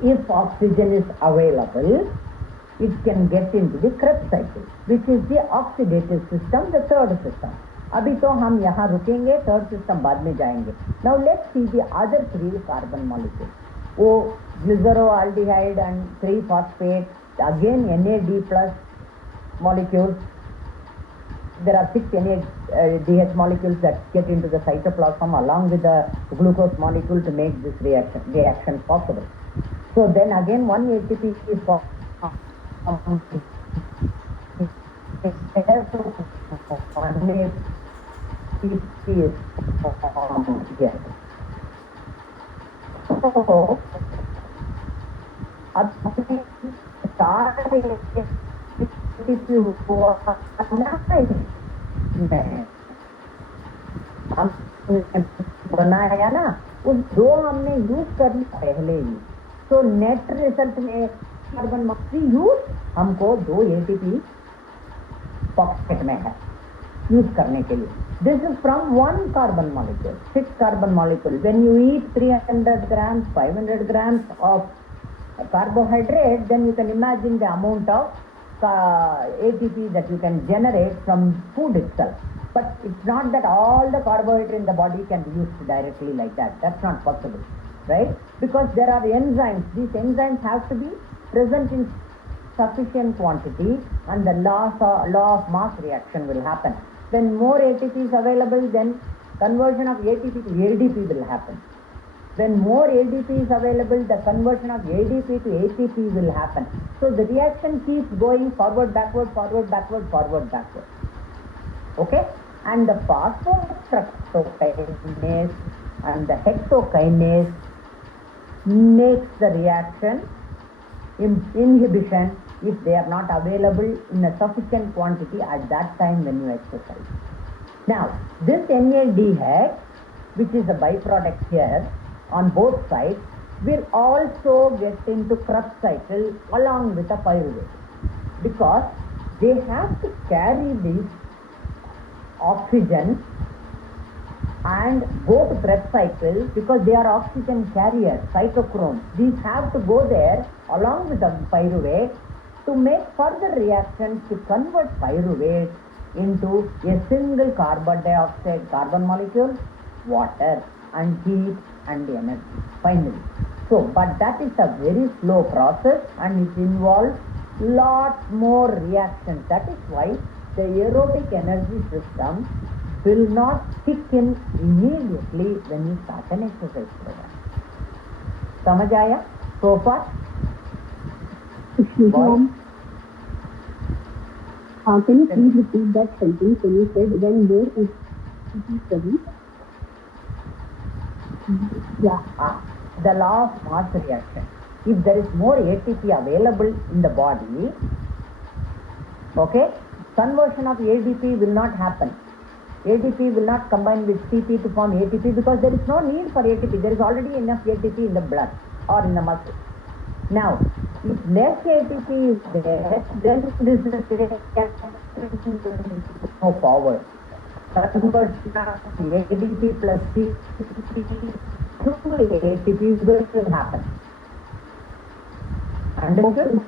if oxygen is available, it can get into the Krebs cycle, which is the oxidative system, the third system. अभी तो हम यहाँ रुकेंगे, third system बाद में जाएंगे. Now let's see the other three carbon molecules. वो glyceroldehyde and 3-phosphate, again NAD plus molecules. There are 6 NADH molecules that get into the cytoplasm along with the glucose molecule to make this reaction possible. So then again one ATP is formed. So अब सारे हम बनाया ना, उस दो हमने use कर लिया पहले ही. तो नेट रिजल्ट में कार्बन मोनोऑक्साइड यूज हमको 2 ATP पॉकेट में है यूज करने के लिए. This is from 1 carbon molecule, 6 carbon molecule. When you eat 300 grams, 500 grams of carbohydrate, then you can imagine the amount of ATP that you can generate from food itself. But it's not that all the carbohydrate in the body can be used directly like that. That's not possible, right? Because there are enzymes. These enzymes have to be present in sufficient quantity, and the law of mass reaction will happen. When more ATP is available, then conversion of ATP to ADP will happen. When more ADP is available, the conversion of ADP to ATP will happen. So the reaction keeps going forward, backward, forward, backward, forward, backward. Okay? And the phosphofructokinase and the hexokinase makes the reaction inhibition if they are not available in a sufficient quantity at that time when you exercise. Now, this NADH, which is a byproduct here on both sides, will also get into Krebs cycle along with the pyruvate, because they have to carry this oxygen and go to Krebs cycle because they are oxygen carriers, cytochromes. These have to go there along with the pyruvate to make further reactions to convert pyruvate into a single carbon dioxide carbon molecule, water, and heat and energy finally. So, but that is a very slow process and it involves lot more reactions. That is why the aerobic energy system will not kick in immediately when you start an exercise program. समझ आया so far? Excuse me, Boy? ma'am. Can you please repeat that sentence when you said when more is study? Yeah. The law of mass reaction. If there is more ATP available in the body, okay, conversion of ADP will not happen. ADP will not combine with CP to form ATP because there is no need for ATP. There is already enough ATP in the blood or in the muscle. Now, if less ATP is there, then this reaction will go forward. Conversion of ADP plus CP to ATP will happen. Understood?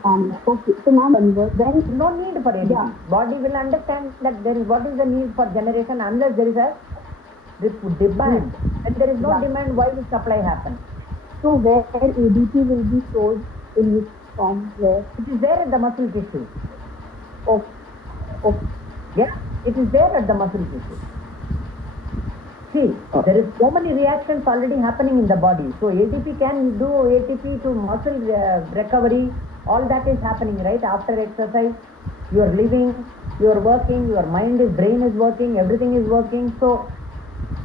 Okay. So now There is no need for ATP. Yeah. Body will understand that there is what is the need for generation unless there is a demand. When there is no demand, why will supply happen? So where ADP will be stored in which form? Where? It is there at the muscle tissue. Okay. Yeah, it is there at the muscle tissue. See, there is so many reactions already happening in the body. So ATP can do ATP to muscle recovery. All that is happening right after exercise. You are living, you are working, your brain is working, everything is working. So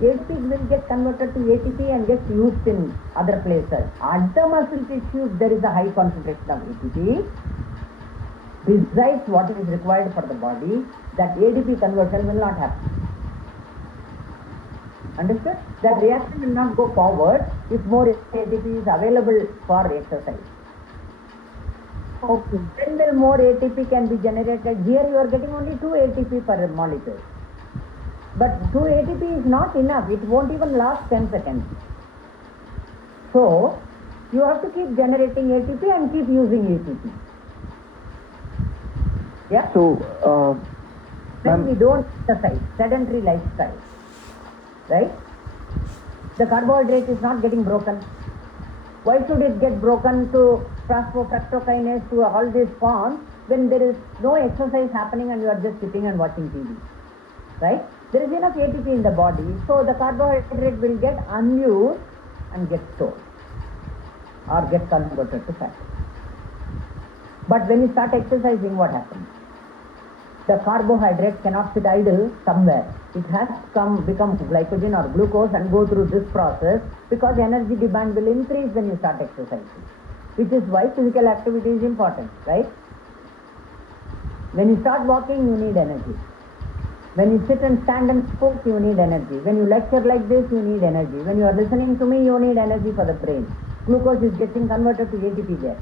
ATP will get converted to ATP and get used in other places. At the muscle tissue, there is a high concentration of ATP. Besides what is required for the body, that ADP conversion will not happen. Understood? That reaction will not go forward if more ATP is available for exercise. Okay. When the more ATP can be generated, here you are getting only 2 ATP per molecule. But 2 ATP is not enough. It won't even last 10 seconds. So, you have to keep generating ATP and keep using ATP. Yeah? So, When we don't exercise, sedentary lifestyle, right? The carbohydrate is not getting broken. Why should it get broken to phosphofructokinase to all these forms when there is no exercise happening and you are just sitting and watching TV, right? There is enough ATP in the body, so the carbohydrate will get unused and get stored or get converted to fat. But when you start exercising, what happens? The carbohydrate cannot sit idle somewhere. It has to become glycogen or glucose and go through this process because energy demand will increase when you start exercising. Which is why physical activity is important, right? When you start walking, you need energy. When you sit and stand and spoke, you need energy. When you lecture like this, you need energy. When you are listening to me, you need energy for the brain. Glucose is getting converted to ATP there.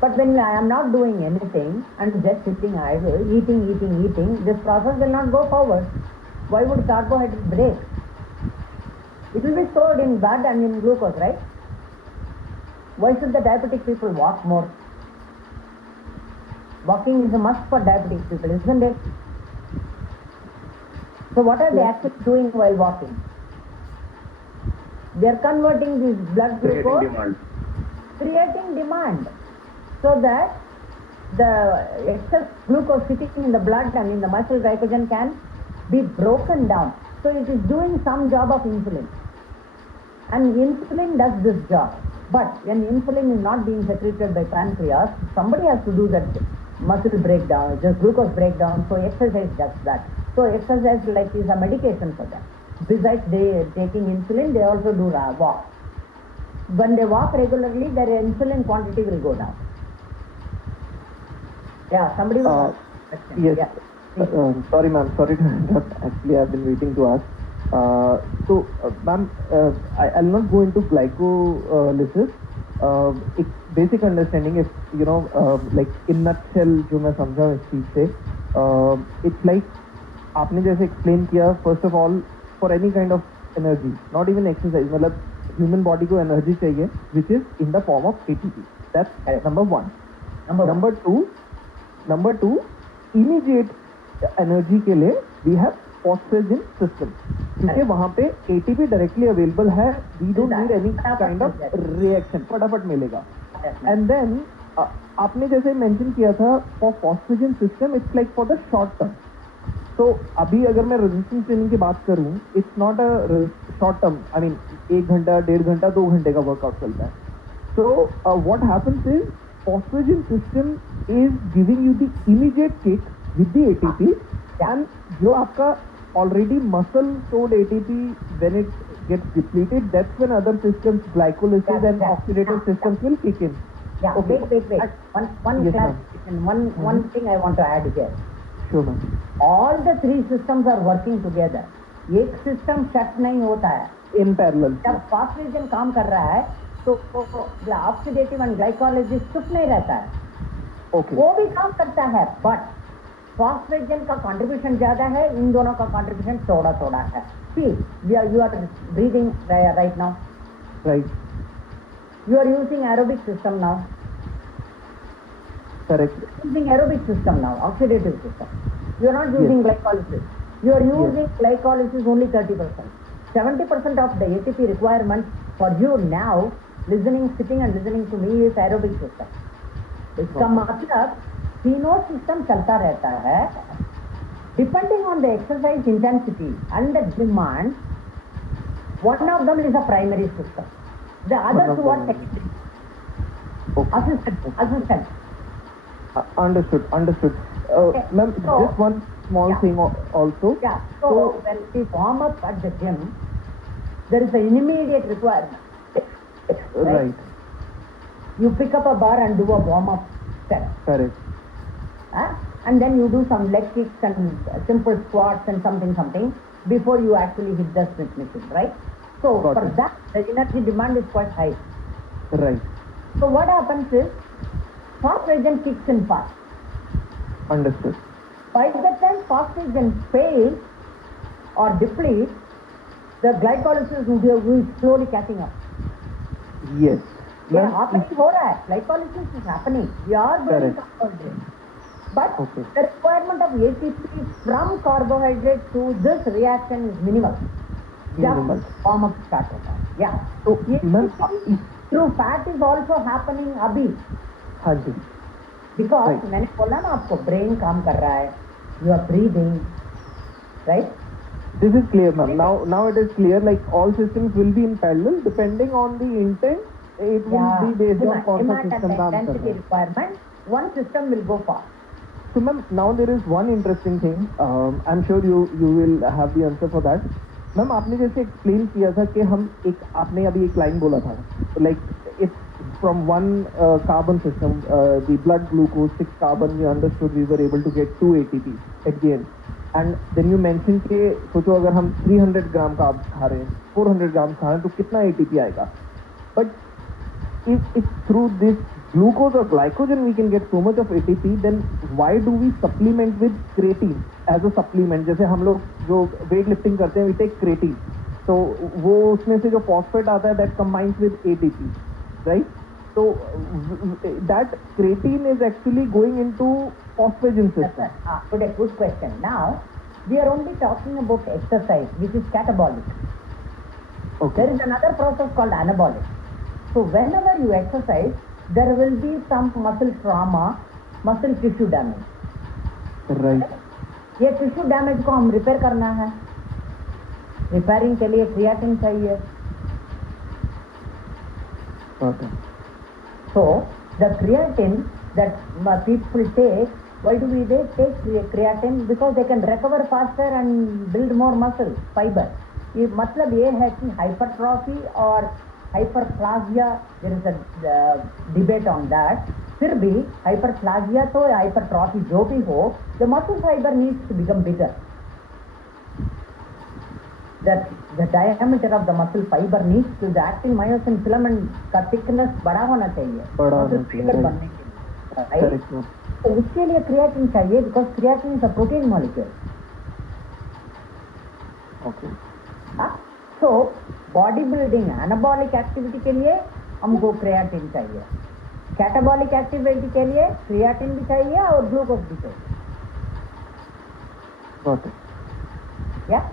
But when I am not doing anything and just sitting idle, eating, this process will not go forward. Why would carbohydrate break? It will be stored in blood and in glucose, right? Why should the diabetic people walk more? Walking is a must for diabetic people, isn't it? So what are they actually doing while walking? They are converting this blood glucose, creating demand, so that the excess glucose sitting in the blood and in the muscle glycogen can be broken down. So it is doing some job of insulin. And insulin does this job. But when insulin is not being secreted by pancreas, somebody has to do that muscle breakdown, just glucose breakdown, so exercise does that. So exercise like is a medication for that. Besides they taking insulin, they also do walk. When they walk regularly, their insulin quantity will go down. Yeah, somebody will ask a question. yes. Yeah. Sorry, ma'am. Sorry to interrupt. Actually, I've been waiting to ask. Ma'am, I'll not go into glycolysis. एक basic understanding, if you know, like in nutshell, जो मैं समझा इस चीज से, it's like आपने जैसे explain किया, first of all, for any kind of energy, not even exercise, मतलब human body को energy चाहिए, which is in the form of ATP. That's number one. Number two, Number two, immediate energy के लिए we have phosphagen system. क्योंकि वहाँ पे ATP directly available है, we don't need any kind of reaction, फटाफट मिलेगा. And then आपने जैसे मेंशन किया था for phosphagen system it's like for the short term. So अभी अगर मैं रेजिस्टेंस ट्रेनिंग की बात करूँ, it's not a short term. I mean 1 घंटा, 1.5 घंटा, 2 घंटे का वर्कआउट चलता है. So what happens is phosphagen system is giving you the immediate kick with the ATP, and जो आपका already muscle stored ATP when it gets depleted, that's when other systems, glycolysis and oxidative systems will kick in. Yeah, Okay. wait. One Yes, ma'am. clarification, one thing I want to add here. Sure, ma'am. All the three systems are working together. एक system shut नहीं होता है. In parallel. जब फॉस्फेजन काम कर रहा है तो ऑक्सीडेटिव एंड ग्लाइकोलाइसिस चुप नहीं रहता है. Okay. वो भी काम करता है, बट फॉस्फेजन का कंट्रीब्यूशन ज्यादा है, इन दोनों का कंट्रीब्यूशन थोड़ा थोड़ा है. See, you are breathing right now. Right. You are using aerobic system now. Correct. Using aerobic system now, oxidative system. You are not using glycolysis. You are using glycolysis only 30%. 70% of the ATP requirement for you now, sitting and listening to me, is aerobic system. इसका मतलब तीनों system चलता रहता है. Depending on the exercise intensity and the demand, one of them is a primary system. The other two are secondary. Okay. Assistant. Understood. Ma'am, So- just one small Yeah. thing also. Yeah. So when we warm up at the gym, there is an immediate requirement. Right. You pick up a bar and do a warm up step. Correct. And then you do some leg kicks and simple squats and something before you actually hit the Smith machine, right? So Got for it. that, the energy demand is quite high. Right. So what happens is, phosphagen kicks in fast. Understood. By the time phosphagen fails or depletes, the glycolysis will be slowly catching up. Yes. Yeah, Ma'am, happening हो रहा है. Glycolysis is happening. We are burning Correct. carbohydrates. But Okay. the requirement of ATP from carbohydrate to this reaction is minimal. Minimal. Just warm up start होता है. Yeah. So, ma'am, ATP through fat is also happening अभी. हाँ जी. Because Right. मैंने बोला ना आपको, brain काम कर रहा है. You are breathing, right? This is clear, ma'am. Now it is clear. Like all systems will be in parallel, depending on the intent. It will be based on कौन सा Demand system and काम कर intensity रहा है. requirement. One system will go fast. So, ma'am, now there is one interesting thing. I'm sure you will have the answer for that. Ma'am आपने जैसे explain किया था कि हम आपने अभी एक लाइन बोला था, like it's from one carbon system, the blood glucose 6 carbon, we understood we were able to get 2 ATP at the end, and then you mentioned कि सोचो अगर हम 300 ग्राम कार्ब्स खा रहे हैं, 400 ग्राम खा रहे हैं तो कितना ATP आएगा. But if through this glucose or glycogen we can get so much of ATP, then why do we supplement with creatine as a supplement? जैसे हम लोग जो weight lifting करते हैं, we take creatine, तो वो उसमें से जो phosphate आता है that combines with ATP, right? So that creatine is actually going into phosphagen system. Good question. Now we are only talking about exercise, which is catabolic. Okay. There is another process called anabolic. So whenever you exercise, there will be some muscle trauma, muscle tissue damage. Right. ये tissue damage को हम repair करना है. Repairing के लिए creatine चाहिए. Okay. So the creatine that people take, why do they take creatine? Because they can recover faster and build more muscle fiber. ये मतलब ये है कि hypertrophy और hyperplasia, there is a debate on that. फिर भी hyperplasia तो hypertrophy जो भी हो, the muscle fiber needs to become bigger. That the diameter of the muscle fiber needs to, the actin myosin filament का thickness बड़ा होना चाहिए. बड़ा होना muscle चाहिए, fiber right. बनने के लिए, right? Correct, ma'am. तो उसके लिए creatine चाहिए, because creatine is a protein molecule. Okay. So body building anabolic activity के लिए हमको creatine चाहिए. कैटाबॉलिक एक्टिविटी के लिए क्रियाटिन भी चाहिए और ग्लूकोज भी चाहिए. Got it. Yeah.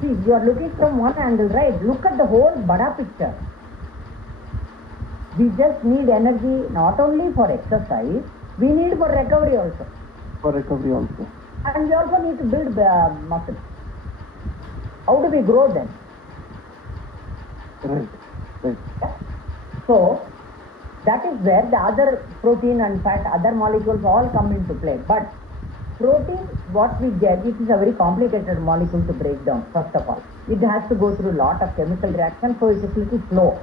See, you are looking from one angle, right? Look at the whole bada picture. We just need energy not only for exercise, we need for recovery also. For recovery also. And we also need to build muscle. How do we grow then? Right. Right. So, that is where the other protein and fat, other molecules all come into play. But protein, what we get, it is a very complicated molecule to break down, first of all. It has to go through a lot of chemical reactions, so it is little slow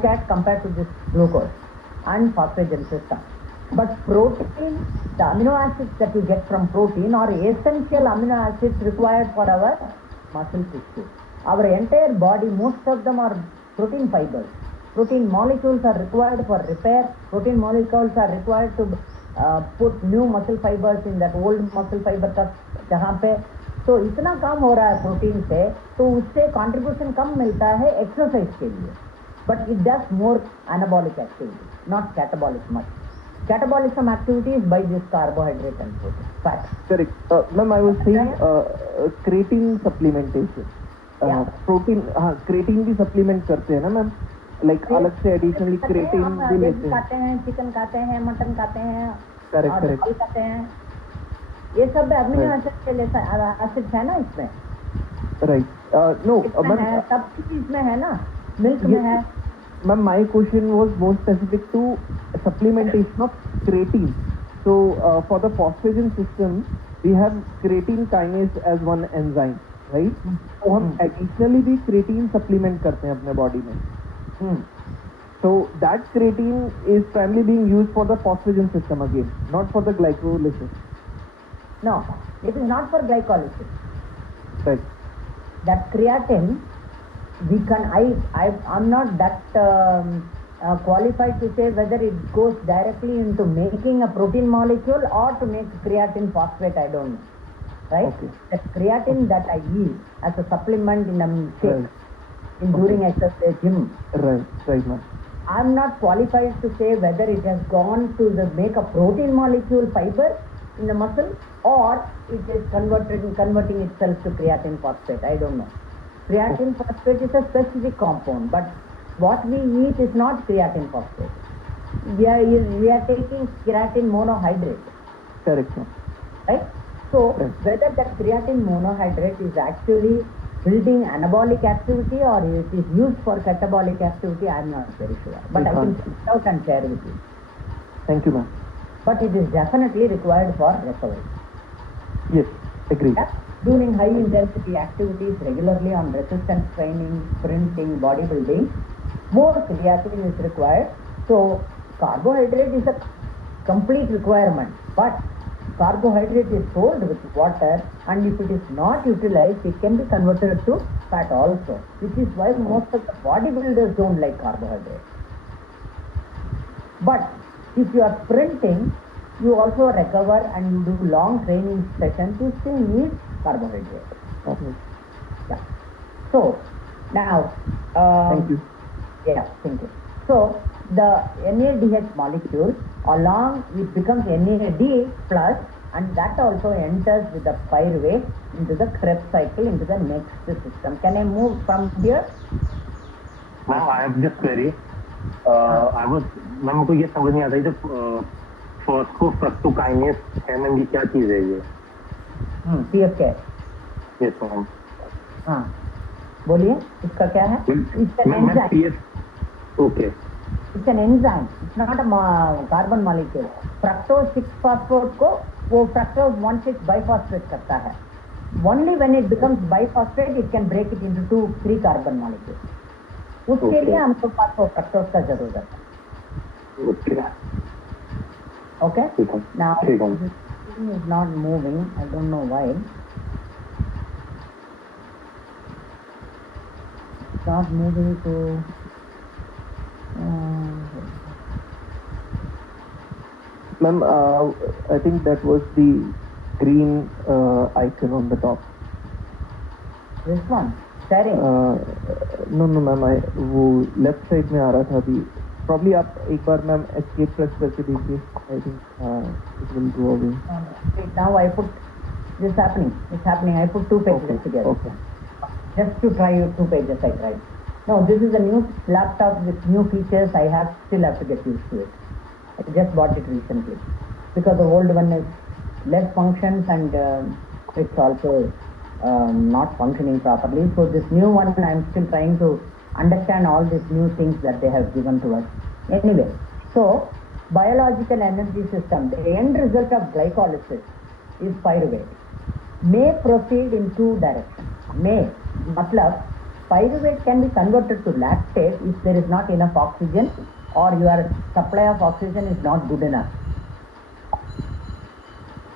cat compared to this glucose and phosphagen system. But protein, the amino acids that you get from protein are essential amino acids required for our muscle tissue. Our entire body, most of them are protein fibers. Protein molecules are required for repair. Protein molecules are required to put new muscle fibers in that old muscle fiber का जहाँ पे तो इतना काम हो रहा है protein से तो उससे कंट्रीब्यूशन कम मिलता है एक्सरसाइज के लिए. But it does more anabolic activity, not catabolic much. Catabolism activity is by this carbohydrate and protein, fat. Correct. Ma'am, I was saying creatine supplementation. Yeah. Protein, हाँ creatine भी supplement करते हैं ना ma'am? Like अलग से additionally creatine भी लेते हैं. खाते हैं, चिकन खाते हैं, मटन खाते हैं, Correct, और correct. दाल खाते हैं. ये सब अमीनो एसिड के लिए एसिड है ना इसमें. Right. No, इसमें है, ma'am. सब चीज इसमें है ना, मिल्क में है. Ma'am, my question was more specific to supplementation of creatine. So, for the phosphagen system, we have creatine kinase as one enzyme, right? तो हम additionally भी creatine supplement करते हैं अपने body में. So that creatine is primarily being used for the phosphagen system again, not for the glycolysis. No, it is not for glycolysis. Right. That creatine, we can, I'm not that qualified to say whether it goes directly into making a protein molecule or to make creatine phosphate, I don't know. Right? Okay. The creatine that I use as a supplement in a shake, Right. during exercise gym, Right, right, ma'am. I'm not qualified to say whether it has gone to make a protein molecule fiber in the muscle or it is converting itself to creatine phosphate. I don't know. Creatine phosphate is a specific compound, but what we eat is not creatine phosphate. We are taking creatine monohydrate, Correct, ma'am. right? So Right. whether that creatine monohydrate is actually building anabolic activity or it is used for catabolic activity, I am not very sure. But I can check it out and share with you. Thank you, ma'am. But it is definitely required for recovery. Yes, agreed. Yeah? Doing high intensity activities regularly on resistance training, sprinting, bodybuilding, more creatine is required. So carbohydrate is a complete requirement, but carbohydrate is sold with water, and if it is not utilized, it can be converted to fat also, which is why most of the bodybuilders don't like carbohydrate. But if you are sprinting, you also recover and you do long training sessions, you still need carbohydrate. Okay. Yeah. So now, Thank you. yeah, thank you. So the NADH molecule along it becomes NAD plus, and that also enters with the pyruvate into the Krebs cycle into the next system. Can I move from here? Ma'am, I have this query. Ma'am मुझको ये समझ नहीं आता है जब फॉस्फोफ्रक्टोकाइनेस है ma'am ये क्या चीज़ है ये? PFK. Yes ma'am. हाँ, बोलिए इसका क्या है? It's an enzyme. Okay. It's an enzyme. It's not a carbon molecule. Fructose 6-phosphate को वो fructose 1,6 biphosphate करता है. Only when it becomes biphosphate, it can break it into 2-3 carbon molecules. उसके लिए हमको fructose का जरूरत है. ओके. Okay? ठीक है. Now ठीक है. this thing is not moving. I don't know why. It's not moving to. Ma'am, I think that was the green icon on the top. This one, sharing. No, ma'am. वो left side में आ रहा था अभी probably आप एक बार ma'am escape press करके देखिए. I think it will go away. Wait, now I put this happening. It's happening. I put 2 pages Okay. together. Okay. Just to try 2 pages I tried. No, this is a new laptop with new features. I still have to get used to it. I just bought it recently because the old one is less functions and it's also not functioning properly. So this new one, I'm still trying to understand all these new things that they have given to us. Anyway, so biological energy system, the end result of glycolysis is pyruvate. May proceed in 2 directions. May, matlab, pyruvate can be converted to lactate if there is not enough oxygen or your supply of oxygen is not good enough.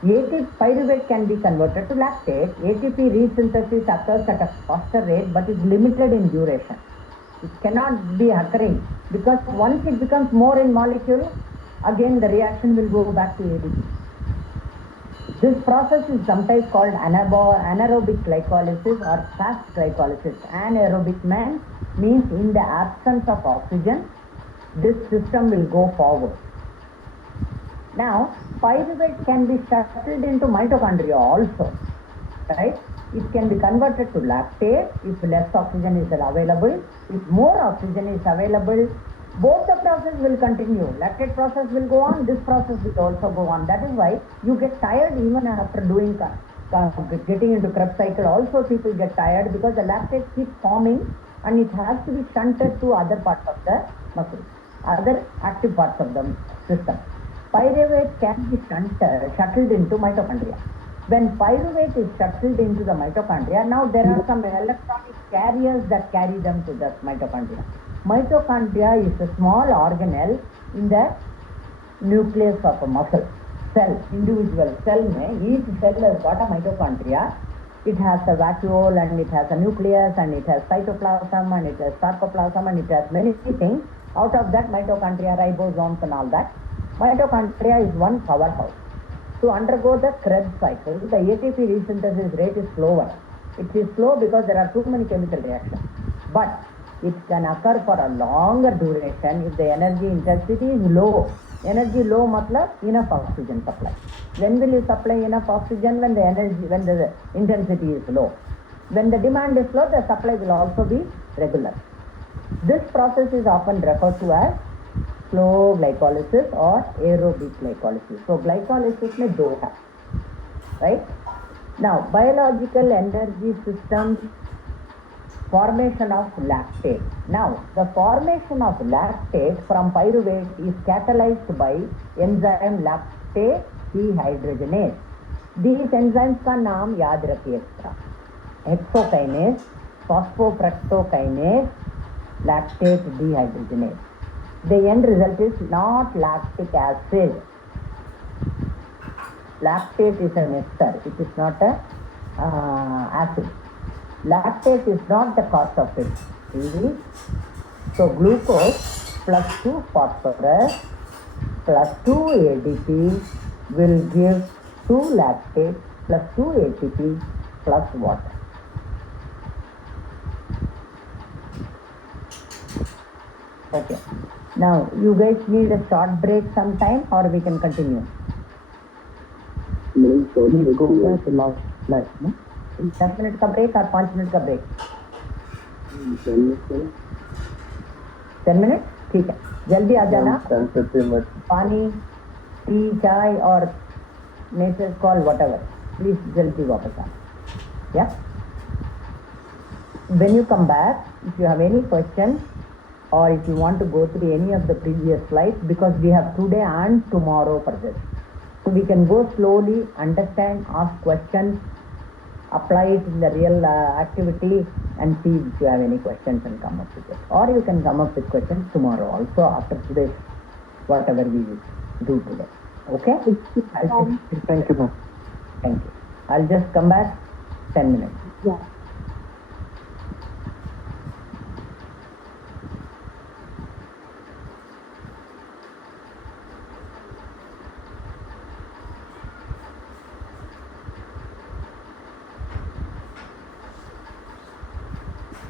ATP pyruvate can be converted to lactate. ATP resynthesis occurs at a faster rate but is limited in duration. It cannot be occurring because once it becomes more in molecule, again the reaction will go back to ADP. This process is sometimes called anaerobic glycolysis or fast glycolysis. Anaerobic means in the absence of oxygen, this system will go forward. Now, pyruvate can be shuttled into mitochondria also, right? It can be converted to lactate if less oxygen is available. If more oxygen is available, both the process will continue. Lactate process will go on, this process will also go on. That is why you get tired even after doing getting into Krebs cycle. Also people get tired because the lactate keeps forming and it has to be shunted to other parts of the muscle, other active parts of the system. Pyruvate can be shuttled into mitochondria. When pyruvate is shuttled into the mitochondria, now there are some electronic carriers that carry them to the mitochondria. Mitochondria is a small organelle in the nucleus of a muscle cell, individual cell. Each cell has got a mitochondria. It has a vacuole and it has a nucleus and it has cytoplasm and it has sarcoplasm and it has many things. Out of that mitochondria, ribosomes and all that. Mitochondria is one powerhouse. To undergo the Krebs cycle, the ATP resynthesis rate is slower. It is slow because there are too many chemical reactions. But it can occur for a longer duration if the energy intensity is low. Energy low matlab enough oxygen supply. When will you supply enough oxygen? When the intensity is low. When the demand is low, the supply will also be regular. This process is often referred to as slow glycolysis or aerobic glycolysis. So glycolysis में दो है, right? Now biological energy systems, formation of lactate. Now the formation of lactate from pyruvate is catalyzed by enzyme lactate dehydrogenase. These enzymes का नाम याद रखिएगा. Hexokinase, phosphofructokinase, lactate dehydrogenase. The end result is not lactic acid. Lactate is an ester. It is not a acid. Lactate is not the cause of it. See? So glucose plus 2 phosphorus plus 2 ADP will give 2 lactate plus 2 ATP plus water. Okay. Now you guys need a short break sometime or we can continue. Go back to last slide. No? 10 minute का break और 5 minute का break. 10 minute? ठीक है. जल्दी आ जाना. पानी, T, चाय और nature's call whatever. Please जल्दी वापस आना. Yeah. When you come back, if you have any questions or if you want to go through any of the previous slides, because we have today and tomorrow for this. So we can go slowly, understand, ask questions, apply it in the real activity and see if you have any questions and come up with it. Or you can come up with questions tomorrow also after today's whatever we do today. Okay? Thank you, ma'am. Thank you. I'll just come back 10 minutes. Yeah.